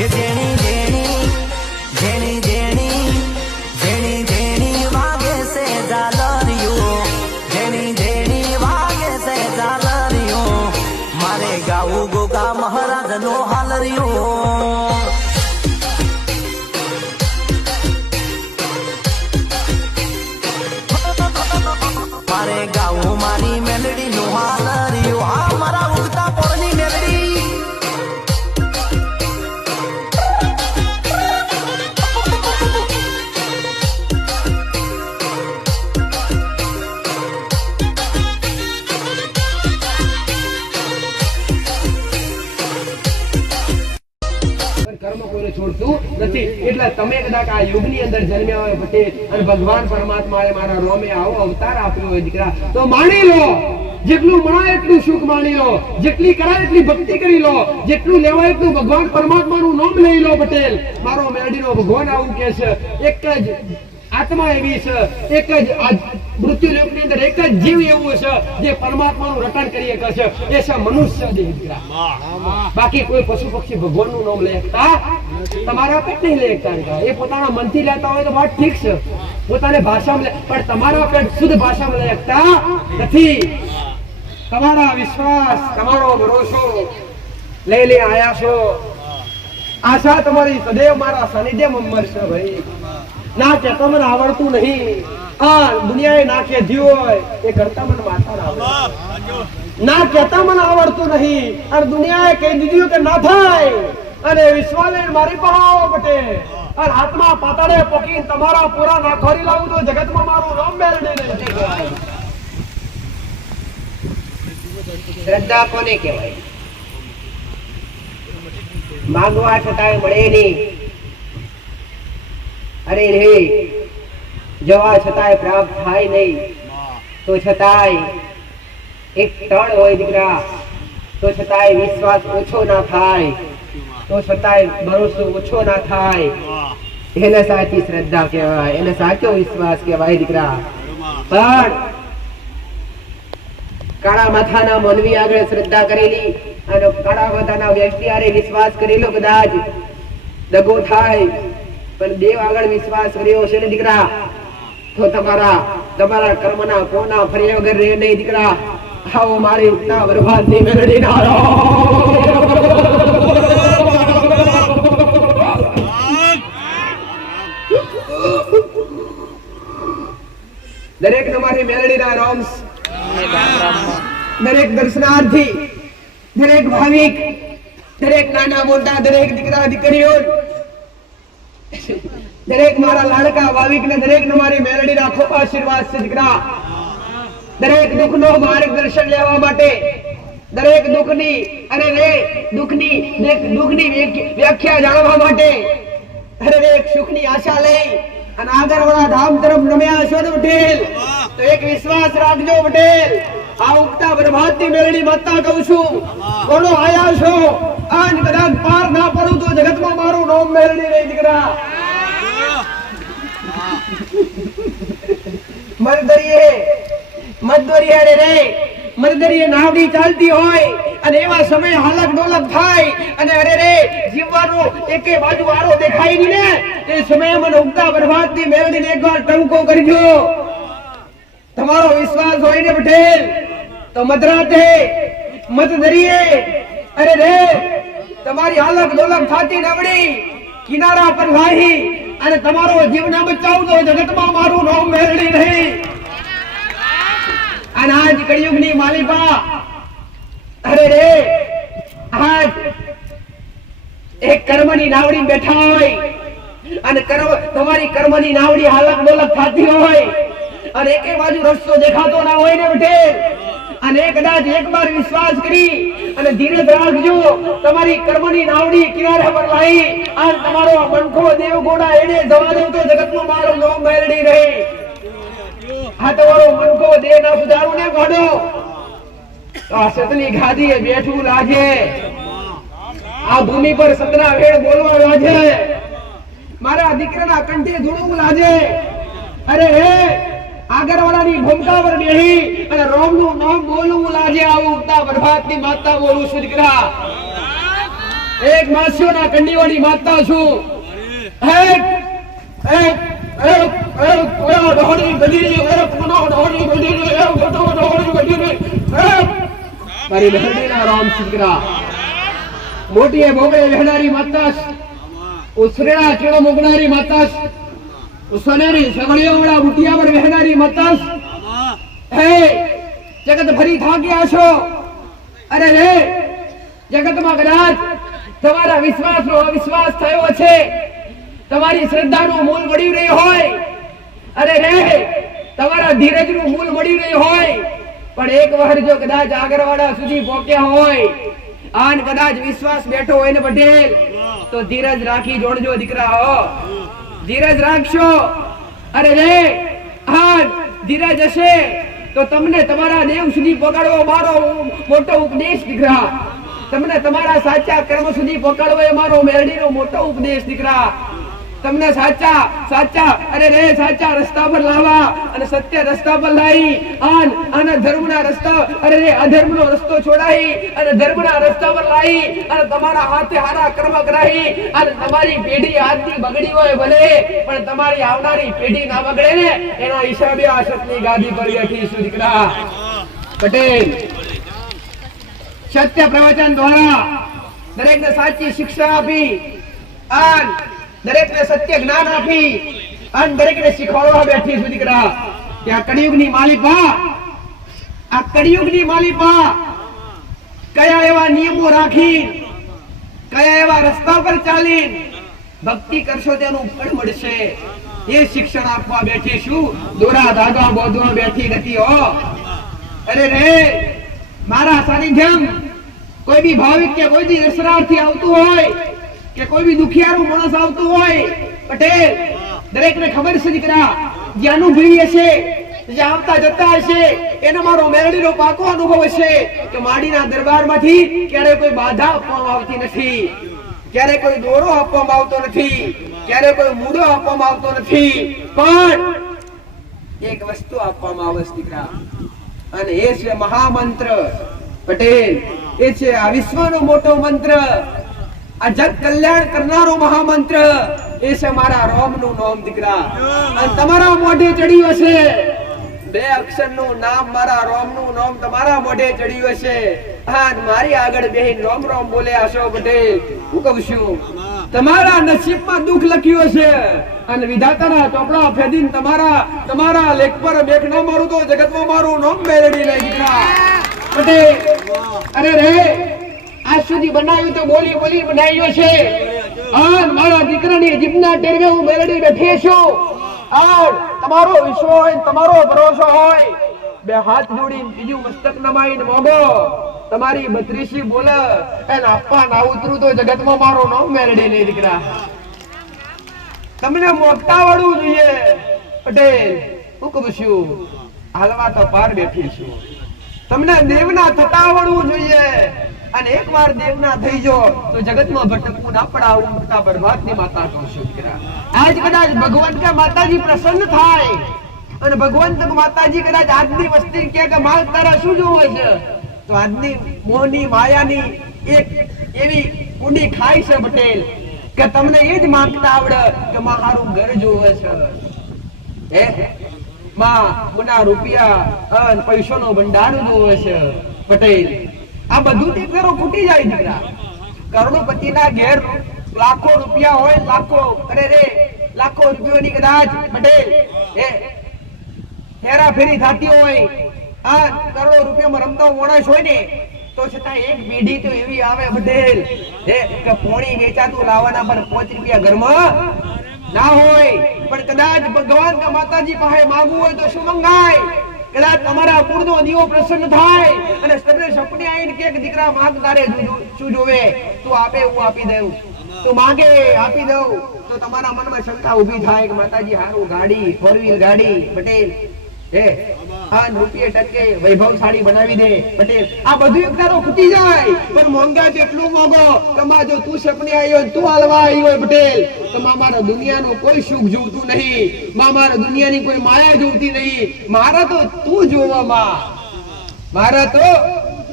એ જેણી જેણી જેણી જેણી જેણી જેણી વાગે છે ઝાલરિયો, જેણી જેણી વાગે છે ઝાલરિયો, મારે ગાવું ગોગા મહારાજ નો હાલરિયો. મારે ગાવું મારી મેલડી નું હાલરિયું, આ મારા ઉગતા પોરની મેલડી. કર્મ કોઈને છોડતું નથી. એટલે તમે કદાચ આ યુગની અંદર જન્મ્યા હોય પટેલ અને ભગવાન પરમાત્માએ મારા રોમે આવો અવતાર આપ્યો હોય દીકરા, તો માણી લો. જેટલું મળાય એટલું સુખ માણી લો, જેટલી કરાય એટલી ભક્તિ કરી લો, જેટલું લેવાય એટલું ભગવાન પરમાત્માનું નામ લઈ લો. પટેલ મારો મેરડીનો ભગવાન આવું કહે છે, એક જ આત્મા એવી છે, એક જ મૃત્યુ લોકની અંદર એક જ જીવ એવું છે જે પરમાત્માનું રટણ કરી શકે છે, એ છે મનુષ્ય દેહ દીકરા. બાકી કોઈ પશુ પક્ષી ભગવાનનું નામ લઈ શકતા તમારા પેટ નહીં લઈ શકતા. એ પોતાના મનથી લેતા હોય તો વાત ઠીક છે, પોતાની ભાષામાં, પણ તમારા પેટ શુદ્ધ ભાષામાં લઈ શકતા નથી. તમારા વિશ્વાસ, તમારો ભરોસો લઈ લઈ આયા છો. આશા તમારી સદૈવ મારા સાનિધ્યમાં મરશે ભાઈ. ના કે તમને આવડતું નહીં, આ દુનિયાએ નાખે જીવ હોય એ કરતા મને માથા આવડે. ના કેતા મને આવડતું નહીં અને દુનિયાએ કહી દીધું કે ના થાય, અને વિશ્વાસ મારી પહાવો પટેલ અને હાથમાં પાતાળે પોકીને તમારા પૂરા નાખોરી લાવું તો જગતમાં મારું નામ મેળવી નહીં. શ્રદ્ધા કોને કહેવાય? માંગવા છતાંય મળે નહીં. અરે રે જવા છતાંય પ્રાપ્ત થાય નહીં. તો છતાંય એક તળ હોય દીકરા, તો છતાંય વિશ્વાસ ઓછો ના થાય, તો છતાંય ભરોસો ઓછો ના થાય. એને સાચી શ્રદ્ધા કહેવાય, એને સાચો વિશ્વાસ કહેવાય દીકરા. પણ કાળા માથાના મનવી આગળ શ્રદ્ધા કરેલી અને કાળા માથાના વ્યક્તિ આરે વિશ્વાસ કરેલો કદાચ દગો થાય, પણ દેવ આગળ વિશ્વાસ કર્યો છે ને દીકરા, તો તમારા કર્મના કોના ફર્યા વગર રહે નહીં દીકરા. આવો મારી ઉગતા બરબાદની મેલડી નારો. દરેક તમારી મેલડીના રોમ્સ, દરેક દર્શનાર્થી, દરેક ભાવિક, દરેક નાના મોટા, દરેક દીકરા દીકરીઓ, દરેક મારા લાડકા ભાવિક ને દરેક તમારી મેલડીના ખૂબ આશીર્વાદ છે દીકરા. દરેક દુઃખનો માર્ગદર્શન લેવા માટે, દરેક દુઃખની વ્યાખ્યા જાણવા માટે, દરેક સુખની આશા લઈ અને આગળવાળા ધામ તરફ નમ્યા છો ને પટેલ, તો એક વિશ્વાસ રાખજો પટેલ. આ ઉગતા પ્રભાતની મેલડી માતા કહું છું, કોનો આયા છો આજ કદાચ પાર ના પડું તો જગતમાં મારું નામ મેલડી નહીં દીકરા. મરદરીએ નાવડી ચાલતી હોય અને એવા સમય હાલક ડોલક થાય અને અરે રે જીવવાનો એકે બાજુ વારો દેખાય નહીં ને, એ સમયે મને ઉગતા પ્રભાતની મેલડીને એકવાર ટંકો કરજો. તમારો વિશ્વાસ હોય ને પટેલ તો મધરાતે મતદરીએ અરે રે તમારી હાલક ડોલક થાતી નવડી કિનારા પર લાહી અને તમારો જીવ ના બચાવજો જગતમાં મારું નામ મેળવી નહીં. અને આજ કળિયુગની માલિકા અરે રે આજ એક કર્મની નાવડી બેઠા હોય અને તમારી કર્મની નાવડી હાલક ડોલક થાતી હોય અને એકે બાજુ રસ્તો દેખાતો ના હોય ને બેઠે, અને કદાચ એકવાર વિશ્વાસ કરી અને ધીરજ રાખજો. તમારી કર્મની નાવડી કિનારા પર લાવી અને તમારો મનખો દેવગોડા એને જવા દો તો જગતનું મારું નામ મેળવી રહે. આ તમારો મનખો દેહ ના સુધારું ને કાઢો તો આ સતની ગાદીએ બેઠવું લાગે, આ ભૂમિ પર સતના વેળ બોલવા લાગે, મારા દીકરાના કંઠે ધૂળવું લાગે. અરે હે આગરવાળાની ભૂમિકા પર બેહી અને રોમનું નામ બોલવું લાગે. આવું ઉગતા પ્રભાતની માતા બોલું છું દીકરા. એક માસીઓના કંડીઓની માતા છું. મારી બહેનીના રામ દીકરા મોટી એ મોગળે વહેનારી માતા, ઉસરેણા ચીણો મોગનારી માતા, સોનેરી સગડીઓ વાળા બુટિયા પર વહેનારી માતા. હે જગત ભરી થાક્યા છો. અરે રે જગતમાં કદાચ તમારા વિશ્વાસનો અવિશ્વાસ થયો છે, તમારી શ્રદ્ધાનું મૂળ મળી રહ્યું હોય, અરે રે તમારા ધીરજનું મૂળ મળી રહ્યું હોય, પણ એક વાર જો કદાચ આગળવાળા સુધી પહોંચ્યા હોય આન કદાચ વિશ્વાસ બેઠો હોય ને પટેલ, તો ધીરજ રાખી જોડજો દીકરા. હો ધીરજ રાખશો. અરે રે હા ધીરજ હશે તો તમને તમારા દેવ સુધી પકડવો મારો મોટો ઉપદેશ દીકરા. તમને તમારા સાચા કર્મ સુધી પકડવો એ મારો મેરડીનો મોટો ઉપદેશ દીકરા. તમને સાચા અરે રે સાચા રસ્તા પર લાવવા અને સત્ય રસ્તા પર લાવી અને ધર્મના રસ્તા અરે રે અધર્મનો રસ્તો છોડાવી અને ધર્મના રસ્તા પર લાવી અને તમારા હાથે હારા કર્મ કરાવી અને તમારી પેઢી આજની બગડી હોય ભલે પણ તમારી આવનારી પેઢી ના બગડે ને એના હિસાબે આ સતની ગાદી પર બેઠીશું દીકરા. પટેલ સત્ય પ્રવચન દ્વારા દરેકને સાચી શિક્ષા આપી અને દરેકને સત્ય જ્ઞાન આપી અને દરેકને શીખવાડવા બેઠી છું દીકરા કે આ કળિયુગની માલિપા કયા એવા નિયમો રાખી કયા એવા રસ્તા પર ચાલી ભક્તિ કરશો તેનું ફળ મળશે એ શિક્ષણ આપવા બેઠી છું. દોરા ધાગા બોધવા બેઠી નથી. હો અરે રે મારા સાનિધ્યમ કોઈ બી ભાવિક કે કોઈ બી દર્શનાર્થી આવતું હોય કે કોઈ બી દુખિયારું માણસ આવતું હોય પટેલ દરેકને ખબર છે દીકરા, જે અનુભવી હશે જે આવતા જતા હશે એનો મારો મેરડીનો પાકો અનુભવ હશે કે માડીના દરબારમાંથી ક્યારે કોઈ બાધા આપવામાં આવતી નથી, ક્યારે કોઈ દોરો આપવામાં આવતો નથી, ક્યારે કોઈ મૂડો આપવામાં આવતો નથી, પણ એક વસ્તુ આપવામાં આવે છે દીકરા અને એ છે મહામંત્ર. પટેલ એ છે આ વિશ્વનો મોટો મંત્ર, આ જગ કલ્યાણ કરનારો મહામંત્ર એ છે મારા રોમનું નામ દીકરા. અને તમારા મોઢે ચડ્યું હશે 2 અક્ષરનું નામ, મારા રોમનું નામ તમારા મોઢે ચડ્યું હશે અને મારી આગળ બેહીને રોમ રોમ બોલ્યા હશો. પટેલ હું કહું છું તમારા નસીબમાં દુઃખ લખ્યું હશે અને વિધાતાના ચોપડા ફેદીને તમારા લેખ પર બેક ન મારું તો જગતમાં મારું નામ મેળવી લે દીકરા. પટેલ અરે રે આજ સુધી બનાવ્યું તો બોલી બનાવ્યું છે અને મારા દીકરાની જીભના ટેરવે હું મેળવી બેઠી છું. અને તમારો વિશ્વાસ હોય તમારો ભરોસો હોય 2 હાથ જોડીને બીજું મસ્તક નમાઈને મોગો તમારી 32 બોલે અને આપવા ના ઉતરું તો જગતમાં મારો નામ મેળવી લે દીકરા. તમને મોગતા વળવું જોઈએ. પટેલ હું કહું છું હાલવા તો પાર બેઠી છું, તમને દેવના થતા આવડવું જોઈએ અને એકવાર દેવના થઈ જો તો જગતમાં ભટકવું ના પડાવું મોટા બરબાદની માતા કહું છું દીકરા. આજ કદાચ ભગવાન કે માતાજી પ્રસન્ન થાય અને ભગવાન તક માતાજી કદાચ આજની વસ્તી કે માલ તારા શું જોવે છે તો આજની મોહની માયાની એક એવી કુંડી ખાય છે પટેલ કે તમને એ જ માંગતા આવડે કે માં હારું ઘર જોવે છે, હે માં મુના રૂપિયા અને પૈસાનો ભંડાર જોવે છે. પટેલ આ બધું તે કરો ખૂટી જાય દીકરા. કરોડપતિના ઘેર લાખો રૂપિયા હોય, લાખો અરે રે લાખો રૂપિયાની કદાચ પટેલ હેરા ફેરી થતી હોય આ કરોડો રૂપિયામાં રમતા માણસ હોય ને તો છતાં એક પેઢી તો એવી આવે પટેલ કે પોણી વેચાતું લાવવાના પર 5 રૂપિયા ઘરમાં ના હોય, પણ કદાચ ભગવાન કે માતાજી પાસે માંગવું હોય તો શું મંગાય? કદાચ તમારા કુળનો દીવો પ્રસન્ન થાય અને તમને સપને આવીને કે દીકરા માંગ તારે શું જોવે તું આપે હું આપી દઉં, તું માંગે આપી દઉં, તો તમારા મનમાં શંકા ઊભી થાય કે માતાજી હારું ગાડી 4 વ્હીલ ગાડી પટેલ રૂપિયે ટકે વૈભવશાળી બનાવી દે. પટેલ આ બધું એક ધારો ખૂટી જાય પણ મોંઘા જેટલું મોંઘો કમા જો તું સપને આવ્યો તું હાલવા આવ્યો પટેલ તો મારા દુનિયાનું કોઈ સુખ જોતું નહીં, મારા દુનિયાની કોઈ માયા જોતી નહીં, મારા તો તું જોવામાં મારા તો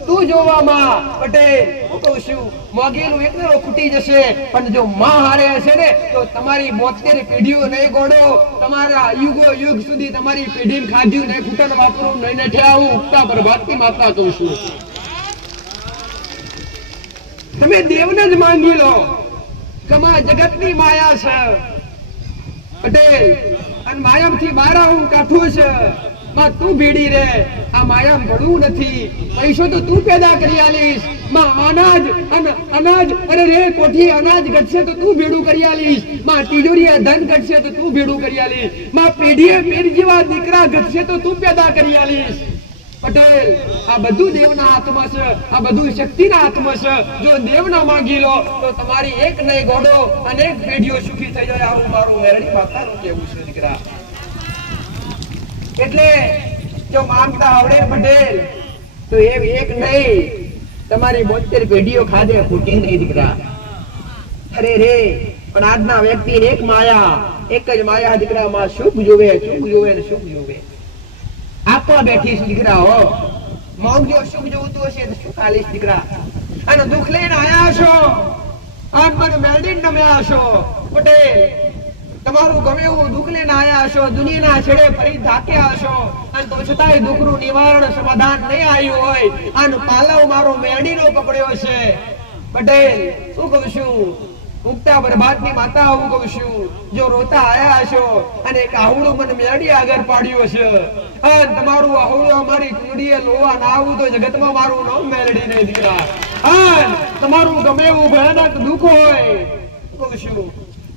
તું જોવામાં પટેલ હું કહું છું મોગેલું એકલો ખૂટી જશે, પણ જો માં હારે હશે ને તો તમારી 72 પેઢીઓ નહીં ગોળો, તમારા યુગો યુગ સુધી તમારી પેઢીને ખાધ્યું નહીં, ઘૂંટણ વાપરું નહીં, ને ઠેવું ઉગતા પ્રભાતની માતા કહું છું. તમે દેવને જ માંગી લો, કમા જગતની માયા છે પટેલ, અને માયામથી બારા હું કાઠું છે. માં તું ભેડી રે, આ માયામ પડવું નથી. પૈસો તો તું પેદા કરી આલીશ, માં અનાજ અનાજ અરે રે કોઠી અનાજ ઘટશે તો તું ભેડું કરી આલીશ, માં તિજોરીએ ધન ઘટશે તો તું ભેડું કરી આલીશ, માં પેઢીએ પેઢી જેવા દીકરા ઘટશે તો તું પેદા કરી આલીશ. પટેલ આ બધું દેવના હાથમાં છે, આ બધું શક્તિના હાથમાં છે. જો દેવના માંગી લો તો તમારી એક નહીં ગોડો અનેક પેઢીઓ સુખી થઈ જાય. આવું મારું મેરડી માતાનું કહેવું છે દીકરા. એટલે જો માંગતા આવડે પટેલ તો એ એક નહીં તમારી 72 પેઢીઓ ખાધે ફૂટી નહીં દીકરા. અરે રે પણ આજના વ્યક્તિ એક માયા, એક જ માયા દીકરા, માં સુખ જોવે, સુખ જોવે ને સુખ જોવે. આપવા બેઠી દીકરા હો, માંગજો સુખ જોતું હશે તો સુખ આલીશ દીકરા. અને દુઃખ લઈને આયા છો, આજ મને મેળવીને નમ્યા છો પટેલ. તમારું ગમે એવું દુઃખ લઈને આયા છો, દુનિયાના છેડે ફરી ધાક્યા છો, અને તો છતાંય દુઃખનું નિવારણ સમાધાન નહીં આવ્યું હોય, અને પાલવ મારો મેળીનો પકડ્યો છે પટેલ. શું કહું છું ઉગતા પ્રભાતની માતા, હું કહું છું જો રોતા આયા છો અને એક આહુડું મને મેળડી આગળ પાડ્યો છે, અને તમારું આહુડું અમારી કુંડીએ લોવા ના આવું તો જગતમાં મારું નામ મેળડી નહીં દીકરા. અને તમારું ગમે એવું ભયાનક દુઃખ હોય, કહું છું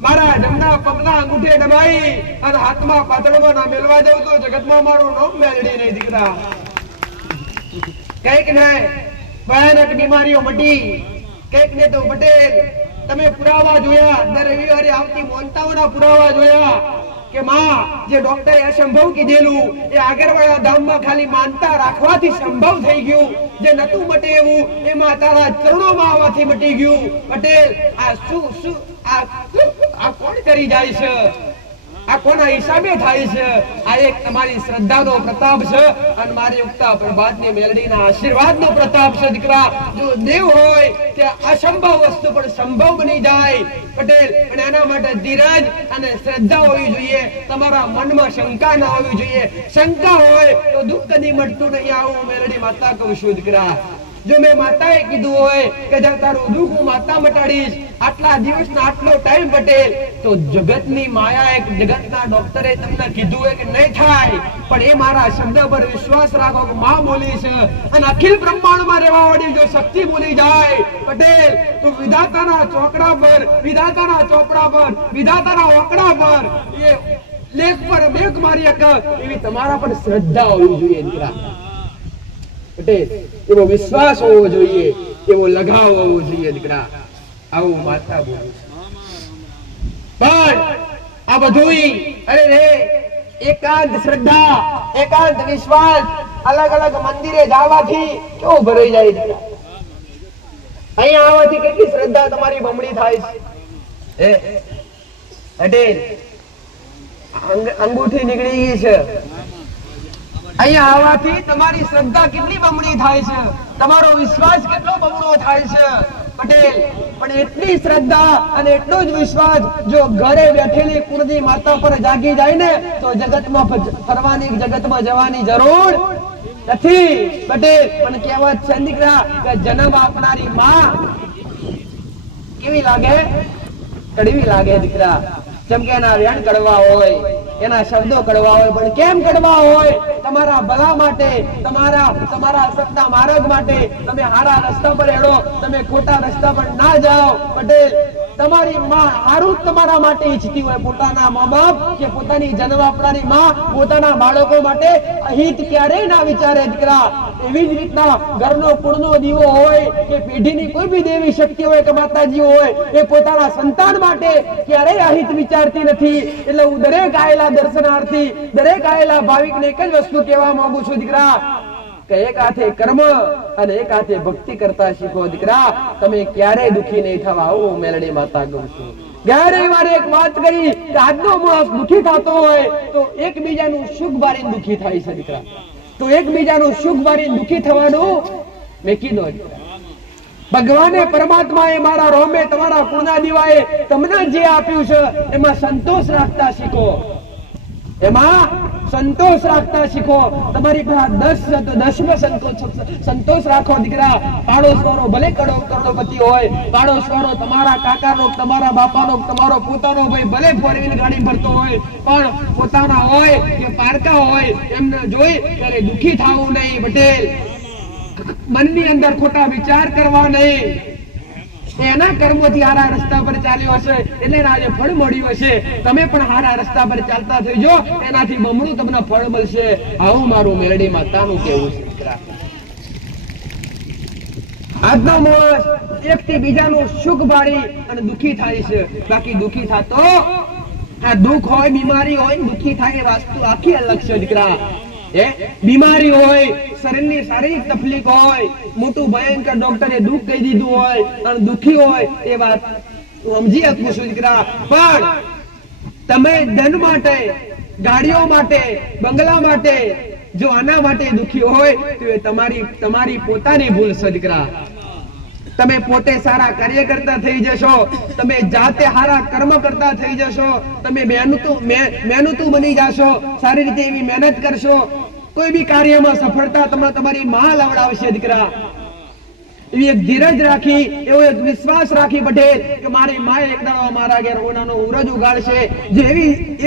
મારા જમણા પગના અંગૂઠે દબાઈ અને હાથમાં પાતળમાં ના મેલવા જાવ તો જગતમાં મારું નામ મેળડી નહીં દીકરા. કઈક ને ભયાનક બીમારીઓ મટી, કઈક ને તો પટેલ તમે પુરાવા જોયા, દર રવિવારે આવતી મોનતાઓના પુરાવા જોયા કે માં જે ડોક્ટરે અસંભવ કીધેલું એ આગળવાળા ધામમાં ખાલી માનતા રાખવાથી સંભવ થઈ ગયું. જે નતું મટે એવું એમાં તારા ચરણોમાં આવવાથી મટી ગયું. પટેલ આ શું આ કોણ કરી જાય છે? આ કોના હિસાબે થાય છે? આ એક તમારી શ્રદ્ધાનો પ્રતાપ છે અને મારી ઉગતા પ્રભાતની મેલડીના આશીર્વાદનો પ્રતાપ છે દીકરા. જો દેવ હોય કે અસંભવ વસ્તુ પણ સંભવ બની જાય પટેલ. અને એના માટે ધીરજ અને શ્રદ્ધા હોવી જોઈએ. તમારા મનમાં શંકા ના હોવી જોઈએ. શંકા હોય તો દુઃખ કદી મટતું નહીં. આવું મેલડી માતા કહું છું દીકરા. જો મેં માતાએ કીધું હોય કે જો તારું દુઃખ હું માતા મટાડીશ, આટલા દિવસનો આટલો ટાઈમ પટેલ, તો જગતની માયા એક જગતના ડોક્ટરે તમને કીધું હોય કે નહીં થાય, પણ એ મારા શબ્દ પર વિશ્વાસ રાખો કે માં બોલી છે અને અખિલ બ્રહ્માંડમાં રહેવા વાળી જો શક્તિ બોલી જાય પટેલ, તો વિધાતાના ચોકડા પર, વિધાતાના ચોપડા પર, વિધાતાના ઓકડા પર એ લેખ પર બેક મારી શકે એવી તમારા પર શ્રદ્ધા હોવી જોઈએ દીકરા. પટેલ એવો વિશ્વાસ હોવો જોઈએ, એવો લગાવ હોવો જોઈએ દીકરા. આવું માતા બોલું છે. પણ આ બધુંય અરે રે એકાંત શ્રદ્ધા, એકાંત વિશ્વાસ અલગ અલગ મંદિરે જવાથી કેવું ભરાઈ જાય દીકરા. અહીંયા આવવાથી કેટલી શ્રદ્ધા તમારી બમણી થાય છે. પટેલ અંગૂઠી નીકળી ગઈ છે, અહીંયા આવવાથી તમારી શ્રદ્ધા કેટલી બમણી થાય છે, તમારો વિશ્વાસ કેટલો બમણો થાય છે પટેલ. પણ એટલી શ્રદ્ધા અને એટલો જ વિશ્વાસ જો ઘરે બેઠેલી કુળની માતા પર જાગી જાય ને તો જગતમાં ફરવાની, જગતમાં જવાની જરૂર નથી પટેલ. પણ કહેવત છે દીકરા કે જન્મ આપનારી માં કેવી લાગે? કડવી લાગે દીકરા. જેમ કે એના વેણ કડવા હોય, એના શબ્દો કડવા હોય, પણ કેમ કડવા હોય? તમારા ભલા માટે, તમારા સત્તા માર્ગ માટે. તમે સારા રસ્તા પર હેડો, તમે ખોટા રસ્તા પર ના જાઓ પટેલ. તમારી માં હારું તમારા માટે ઈચ્છતી હોય, પોતાના મા બાપ કે પોતાની જન્મ આપનારી માં પોતાના બાળકો માટે અહિત ક્યારેય ના વિચારે દીકરા. એવી જ રીતના ઘરનો કુળનો દીવો હોય કે પેઢીની કોઈ બી દેવી શક્તિ હોય કે માતાજી હોય, એ પોતાના સંતાન માટે ક્યારેય અહિત વિચારતી નથી. એટલે હું દરેક આયેલા દર્શનાર્થી, દરેક આયેલા ભાવિકને એક જ વસ્તુ કહેવા માંગુ છું દીકરા કે એક હાથે કર્મ અને એક હાથે ભક્તિ કરતા શીખો દીકરા. તમે ક્યારેય દુખી નહીં થવા. આવું મેલડી માતા કહું છું. ગયા રવિવારે એક વાત કરી કે આજનો માણસ દુખી થતો હોય તો એકબીજાનું સુખ બારીને દુખી થાય છે દીકરા. તો એકબીજાનું સુખ બારીને દુખી થવાનું મેં કીધું ભગવાને પરમાત્માએ મારા રોમે તમારા કુળના દીવાએ તમને જે આપ્યું છે એમાં સંતોષ રાખતા શીખો, એમાં સંતોષ રાખતા શીખો. તમારી પાસે 10 તો 10 સંતોષ રાખો દીકરા. પાડોશવાળો ભલે કરોડપતિ હોય, પાડોશવાળો તમારા કાકાનો, તમારા બાપાનો, તમારો પોતાનો ભાઈ ભલે 4 વ્હીલ ગાડી ભરતો હોય, પણ પોતાના હોય કે પારકા હોય એમને જોઈ ત્યારે દુખી થવું નહીં પટેલ. મનની અંદર ખોટા વિચાર કરવા નહીં. એના કર્મોથી હારા રસ્તા પર ચાલ્યો હશે એટલે આજે ફળ મળ્યું હશે. તમે પણ હારા રસ્તા પર ચાલતા થઈજો, એનાથી બમણું તમને ફળ મળશે. આવું મારું મેરડી માતાનું કહેવું છે. આજનો માણસ એકથી બીજાનું સુખ ભાળી અને દુખી થાય છે. બાકી દુખી થતો આ દુઃખ હોય, બીમારી હોય, દુખી થાય એ વસ્તુ આખી અલગ છે દીકરા. બીમારી હોય, શરીરની શારીરિક તકલીફ હોય, મોટું ભયંકર ડોક્ટરે દુઃખ કહી દીધું હોય અને દુખી હોય એ વાત સમજી શકું છું દીકરા. પણ તમે ધન માટે, ગાડીઓ માટે, બંગલા માટે જો આના માટે દુખી હોય તો એ તમારી પોતાની ભૂલ છે દીકરા. તમે પોતે સારા કાર્ય કરતા થઈ જશો, તમે જાતે સારા કર્મ કરતા થઈ જશો, તમે મહેનતુ બની જશો, સારી રીતે એવી મહેનત કરશો, કોઈ બી કાર્યમાં સફળતા તમારી માં લાવડાવશે દીકરા. એવી એક ધીરજ રાખી, એવો એક વિશ્વાસ રાખી પટેલ કે મારી માએ એક દાડો મારા ઘેર ઓનાનો ઉરજ ઉગાડશે.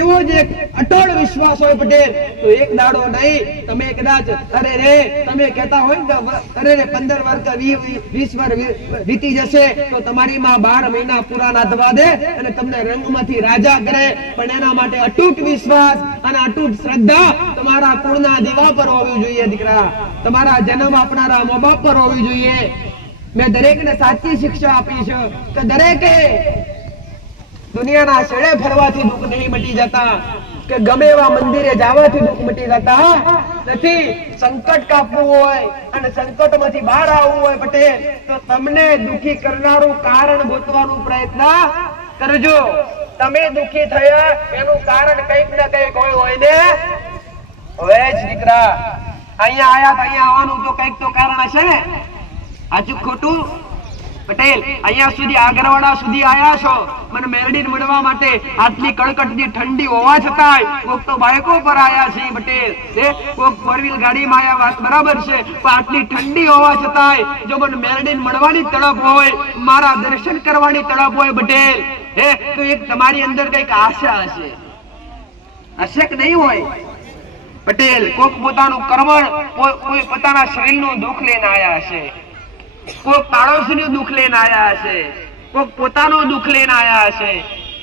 એવો જ એક અટળ વિશ્વાસ હોય પટેલ તો એક દાડો નહીં તમે કદાચ તમે કહેતા હોય ને 15 વર્ષ કે 20 વર્ષ વીતી જશે તો તમારી માં 12 મહિના પૂરા ના થવા દે અને તમને રંગમાંથી રાજા કરે. પણ એના માટે અટૂટ વિશ્વાસ અને અટૂટ શ્રદ્ધા તમારા કુળના દીવા પર હોવી જોઈએ દીકરા. તમારા જન્મ આપનારા મા બાપ પર હોવી જોઈએ. મેં દરેકને સાચી શિક્ષા આપી છે કે દરેકે દુનિયાના છેડે ફરવાથી દુઃખ નહીં મટી જતા, કે ગમે એવા મંદિરે જવાથી દુઃખ મટી જતા નથી. સંકટ કાપવું હોય અને સંકટમાંથી બહાર આવવું હોય પટેલ તો તમને દુઃખી કરનારું કારણ ગોતવાનો પ્રયત્ન કરજો. તમે દુઃખી થયા એનું કારણ કંઈક ને કંઈક હોય ને હવે જ દીકરા. અહીંયા આયા તો અહીંયા આવવાનું તો કંઈક તો કારણ હશે ને. સાચું ખોટું પટેલ? અહીંયા સુધી આગરવાડા સુધી આયા છો મને મેરડીને મળવા માટે. આટલી કડકડતી ઠંડી હોવા છતાંય કોક તો બાઇકો પર આયા છે પટેલ, કોક 4 વ્હીલ ગાડીમાં આયા, વાત બરાબર છે. પણ આટલી ઠંડી હોવા છતાંય જો મને મેરડીને મળવાની તડપ હોય, મારા દર્શન કરવાની તડપ હોય પટેલ તો એક તમારી અંદર કઈક આશા હશે કે નહીં હોય પટેલ? કોક પોતાનું કર્મ, કોઈ પોતાના શરીરનું દુઃખ લઈને આયા હશે, કોઈક પાડોશીનું દુઃખ લઈને આયા હશે, કોઈક પોતાનું દુઃખ લઈને આયા હશે,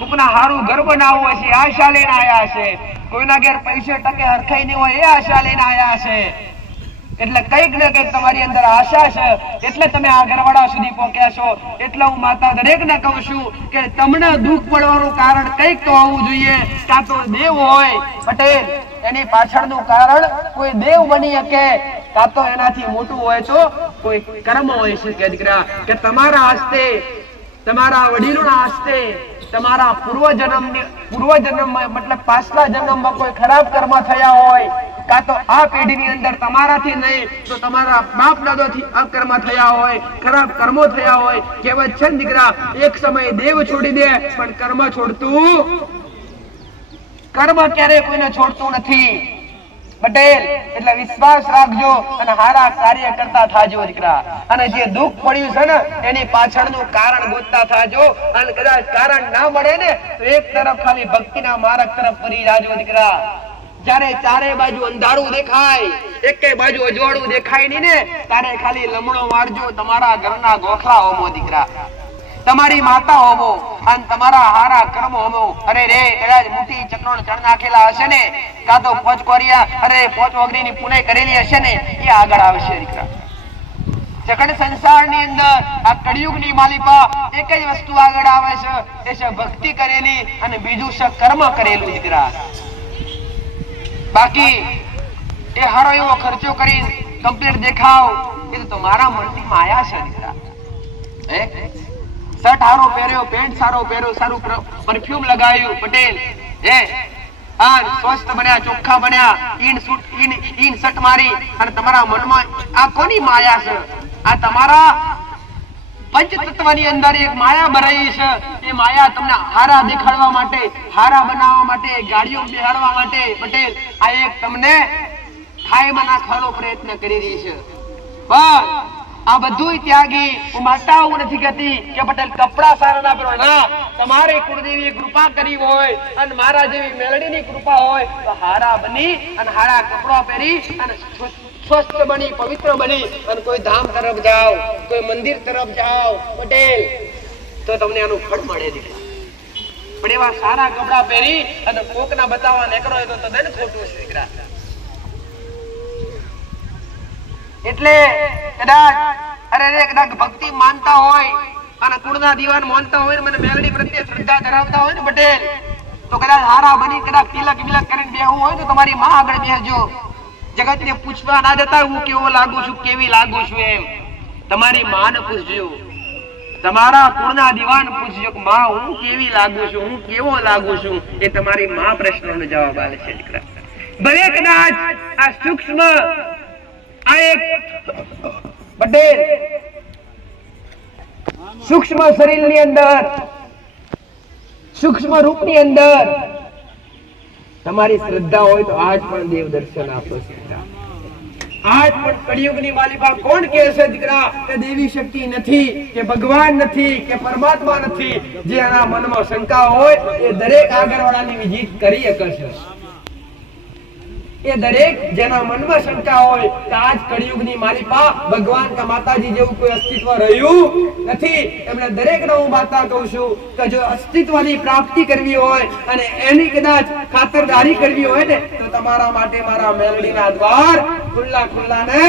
કોકના હારું ઘર બનાવવું હશે આશા લઈને આયા હશે, કોઈના ઘેર પૈસે ટકે હરખાઈ નહીં હોય એ આશા લઈને આયા હશે. એટલે કંઈક ને કંઈક તમારી અંદર આશા છે એટલે તમે આ ઘરવાડા સુધી પહોંચ્યા છો. એટલે હું માતા દરેકને કહું છું કે તમને દુઃખ પડવાનું કારણ કંઈક તો હોવું જોઈએ. કાં તો દેવ હોય પટેલ, એની પાછળનું કારણ કોઈ દેવ બની શકે, કાં તો એનાથી મોટું હોય તો કોઈ કર્મ હોય શકે દીકરા. કે તમારા હસ્તે, તમારા વડીલોના હસ્તે, તમારા પૂર્વજન્મ મતલબ પાછલા જન્મમાં કોઈ ખરાબ કર્મ થયા હોય, કાં તો આ પેઢીની અંદર તમારાથી નહીં તો તમારા બાપ દાદાથી અકર્મ થયા હોય, ખરાબ કર્મો થયા હોય. કહેવત છે ને દીકરા, એક સમય દેવ છોડી દે પણ કર્મ ક્યારે કોઈને છોડતું નથી પટેલ. એટલે વિશ્વાસ રાખજો અને સારા કાર્ય કરતા થાજો દીકરા. અને જે દુઃખ પડ્યું છે ને એની પાછળનું કારણ ગોતતા થાજો. અને કદાચ કારણ ના મળે ને તો એક તરફ ખાલી ભક્તિના માર્ગ તરફ ફરી જાજો દીકરા. જ્યારે ચારે બાજુ અંધારું દેખાય, એકે બાજુ અજવાળું દેખાય નહીં ને ત્યારે ખાલી લમણો મારજો તમારા ઘરના ગોખલા હોમો દીકરા, તમારી માતા હોમો અને તમારા હારા કર્મો હોમો. અરે રે કદાચ મોટી ચક્રોણ ચણ નાખેલા હશે ને, કાં તો પોચ વગરીની પુનાઈ કરેલી હશે ને એ આગળ આવશે દીકરા. જગત સંસારની અંદર આ કળિયુગની માલિકા એક જ વસ્તુ આગળ આવે છે, એ છે ભક્તિ કરેલી અને બીજું છે કર્મ કરેલું દીકરા. બાકી એ હારો એવો ખર્ચો કરી કમ્પ્લીટ દેખાવ એ તો મારા મનની માયા છે દીકરા. શર્ટ હારો પહેર્યો, પેન્ટ સારો પહેર્યો, સારું પરફ્યુમ લગાવ્યું પટેલ, સ્વસ્થ બન્યા, ચોખ્ખા બન્યા, ઈન શર્ટ મારી અને તમારા મનમાં આ કોની માયા છે? આ તમારા પંચ તત્વની અંદર એક માયા ભરાઈ છે. એ માયા તમને હારા દેખાડવા માટે, હારા બનાવવા માટે, ગાડીઓ બેહાડવા માટે પટેલ આ એક તમને ખાઈમાં નાખવાનો પ્રયત્ન કરી રહી છે. પણ આ બધું ત્યાગી હું માતા હું નથી કહેતી કે પટેલ કપડા સારા ના પહેરો. ના, તમારે કુળદેવી કૃપા કરી હોય અને મારા જેવી મેલડીની કૃપા હોય તો હારા બની અને હારા કપડા પહેરી અને સ્વસ્થ બની, પવિત્ર બની અને કોઈ ધામ તરફ જાઓ, કોઈ મંદિર તરફ જાઓ પટેલ, તો તમને આનું ફળ મળે દીકરા. પણ એવા સારા કપડા પહેરી અને કોકના બતાવવા નીકળો તો તદ્દન ખોટું છે દીકરા. એટલે કદાચ ભક્તિ માનતા હોય અને કુળના દીવાન માનતા હોય, મને મેલડી પ્રત્યે શ્રદ્ધા ધરાવતા હોય ને પટેલ, તો કદાચ હારા બની કદાચ તિલક વિલક કરીને બેહવું હોય તો તમારી માં આગળ બેસજો. જગતને પૂછવા ના જતા હું કેવો લાગુ છું, કેવી લાગુ છું એમ તમારી માને પૂછજો. તમારા કુળના દીવાન પૂછજો કે માં હું કેવી લાગુ છું, હું કેવો લાગુ છું. એ તમારી માં પ્રશ્નોનો જવાબ આપે છે દીકરા. ભલે કદાચ આ સૂક્ષ્મ આ એક પટેલ સૂક્ષ્મ શરીરની અંદર, સૂક્ષ્મ રૂપની અંદર તમારી શ્રદ્ધા હોય તો આજ પણ દેવ દર્શન આપો છો. આજ પણ કળિયુગની માલિકા કોણ કહે છે દીકરા કે દેવી શક્તિ નથી, કે ભગવાન નથી, કે પરમાત્મા નથી? જેના મનમાં શંકા હોય એ દરેક આગળવાળાની વિઝિટ કરી શકે છે. એ દરેક જેના મનમાં શંકા હોય કે આજ કળિયુગની માલિકા ભગવાન કે માતાજી જેવું કોઈ અસ્તિત્વ રહ્યું નથી, એમને દરેકને હું માતા કહું છું કે જો અસ્તિત્વની પ્રાપ્તિ કરવી હોય અને એની કદાચ ખાતરદારી કરવી હોય ને તો તમારા માટે મારા મેલડીના દ્વાર ખુલ્લા ને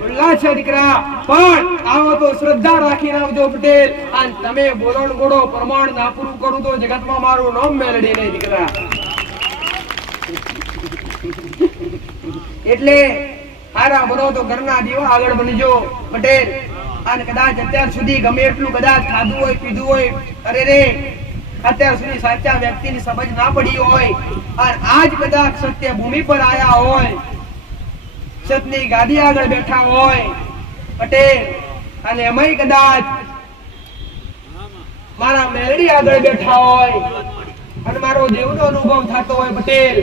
ખુલ્લા છે દીકરા. પણ આવો તો શ્રદ્ધા રાખીને આવજો પટેલ. અને તમે બોલો ગોળો પ્રમાણ ના પૂરું કરું તો જગતમાં મારું નામ મેલડી નહીં દીકરા. એટલે હારા બનો તો ઘરના દીવા આગળ બનજો પટેલ. અને કદાચ અત્યાર સુધી ગમે એટલું કદાચ ખાધું હોય, પીધું હોય, અરે રે અત્યાર સુધી સાચા વ્યક્તિની સમજ ના પડી હોય અને આજ કદાચ સત્ય ભૂમિ પર આયા હોય, સત્યની ગાદી આગળ બેઠા હોય પટેલ, અને એમાંય કદાચ મારા મેલડી આગળ બેઠા હોય અને મારો દેવનો અનુભવ થતો હોય પટેલ,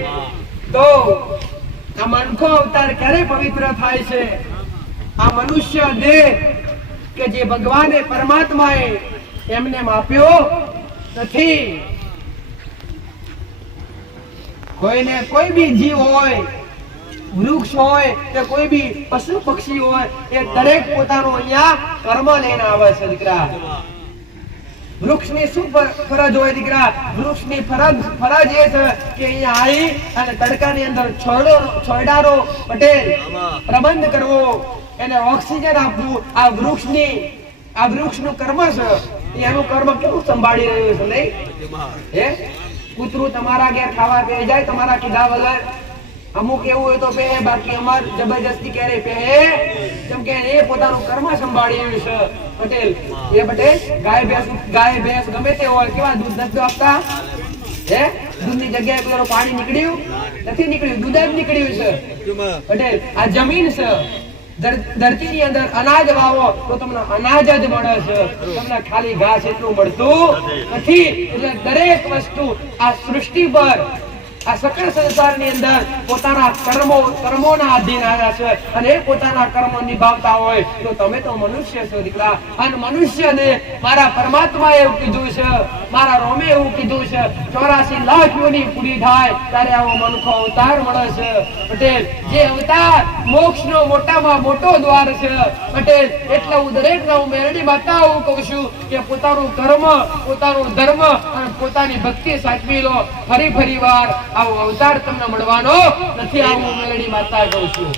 તો આ મનખો અવતાર ક્યારે પવિત્ર થાય છે? આ મનુષ્ય દેહ કે જે ભગવાને પરમાત્માએ એમને માપ્યો નથી. કોઈને કોઈ બી જીવ હોય, વૃક્ષ હોય કે કોઈ બી પશુ પક્ષી હોય, એ દરેક પોતાનું અહીંયા કર્મ લઈને આવે છે દીકરા. વૃક્ષની શું ફરજ હોય દીકરા? વૃક્ષની ફરજ એ છે કે અહીંયા આવી અને તડકાની અંદર છોડાનો પટેલ પ્રબંધ કરવો, એને ઓક્સિજન આપવું. આ વૃક્ષનું કર્મ છે. એનું કર્મ કેવું સંભાળી રહ્યું છે નહીં? હે કૂતરું તમારા ઘેર ખાવા પે જાય તમારા કીધા વગર, અમુક એવું હોય તો પે, બાકી અમાર જબરજસ્તી ક્યારે પે? કેમ કે એ પોતાનું કર્મ સંભાળી રહ્યું છે પટેલ. એ પટેલ ગાય ભેંસ ગમે તે હોય, કેવા દૂધ નથી આપતા? હે દૂધની જગ્યાએ પેલું પાણી નીકળ્યું નથી? નીકળ્યું, દૂધ જ નીકળ્યું છે પટેલ. આ જમીન છે, ધરતીની અંદર અનાજ વાવો તો તમને અનાજ જ મળે છે, તમને ખાલી ઘાસ એટલું મળતું નથી. એટલે દરેક વસ્તુ આ સૃષ્ટિ પર, આ સકળ સંસારની અંદર પોતાના કર્મોના આધીન આવ્યા છે અને એ પોતાના કર્મો નિભાવતા હોય તો તમે તો મનુષ્ય છો દીકરા. અને મનુષ્યને મારા પરમાત્માએ એવું કીધું છે, મારા રોમે એવું કીધું છે, 84 લાખ યોની પૂરી થાય ત્યારે આવો મનુષ્ય અવતાર મળે છે પટેલ. જે અવતાર મોક્ષનો મોટામાં મોટો દ્વાર છે પટેલ. એટલે હું દરેકને હું મેલડી માતા એવું કહું છું કે પોતાનું કર્મ, પોતાનું ધર્મ અને પોતાની ભક્તિ સાચવી લો. ફરી વાર આવો અવતાર તમને મળવાનો નથી, આવું મેલડી માતા કહું છું.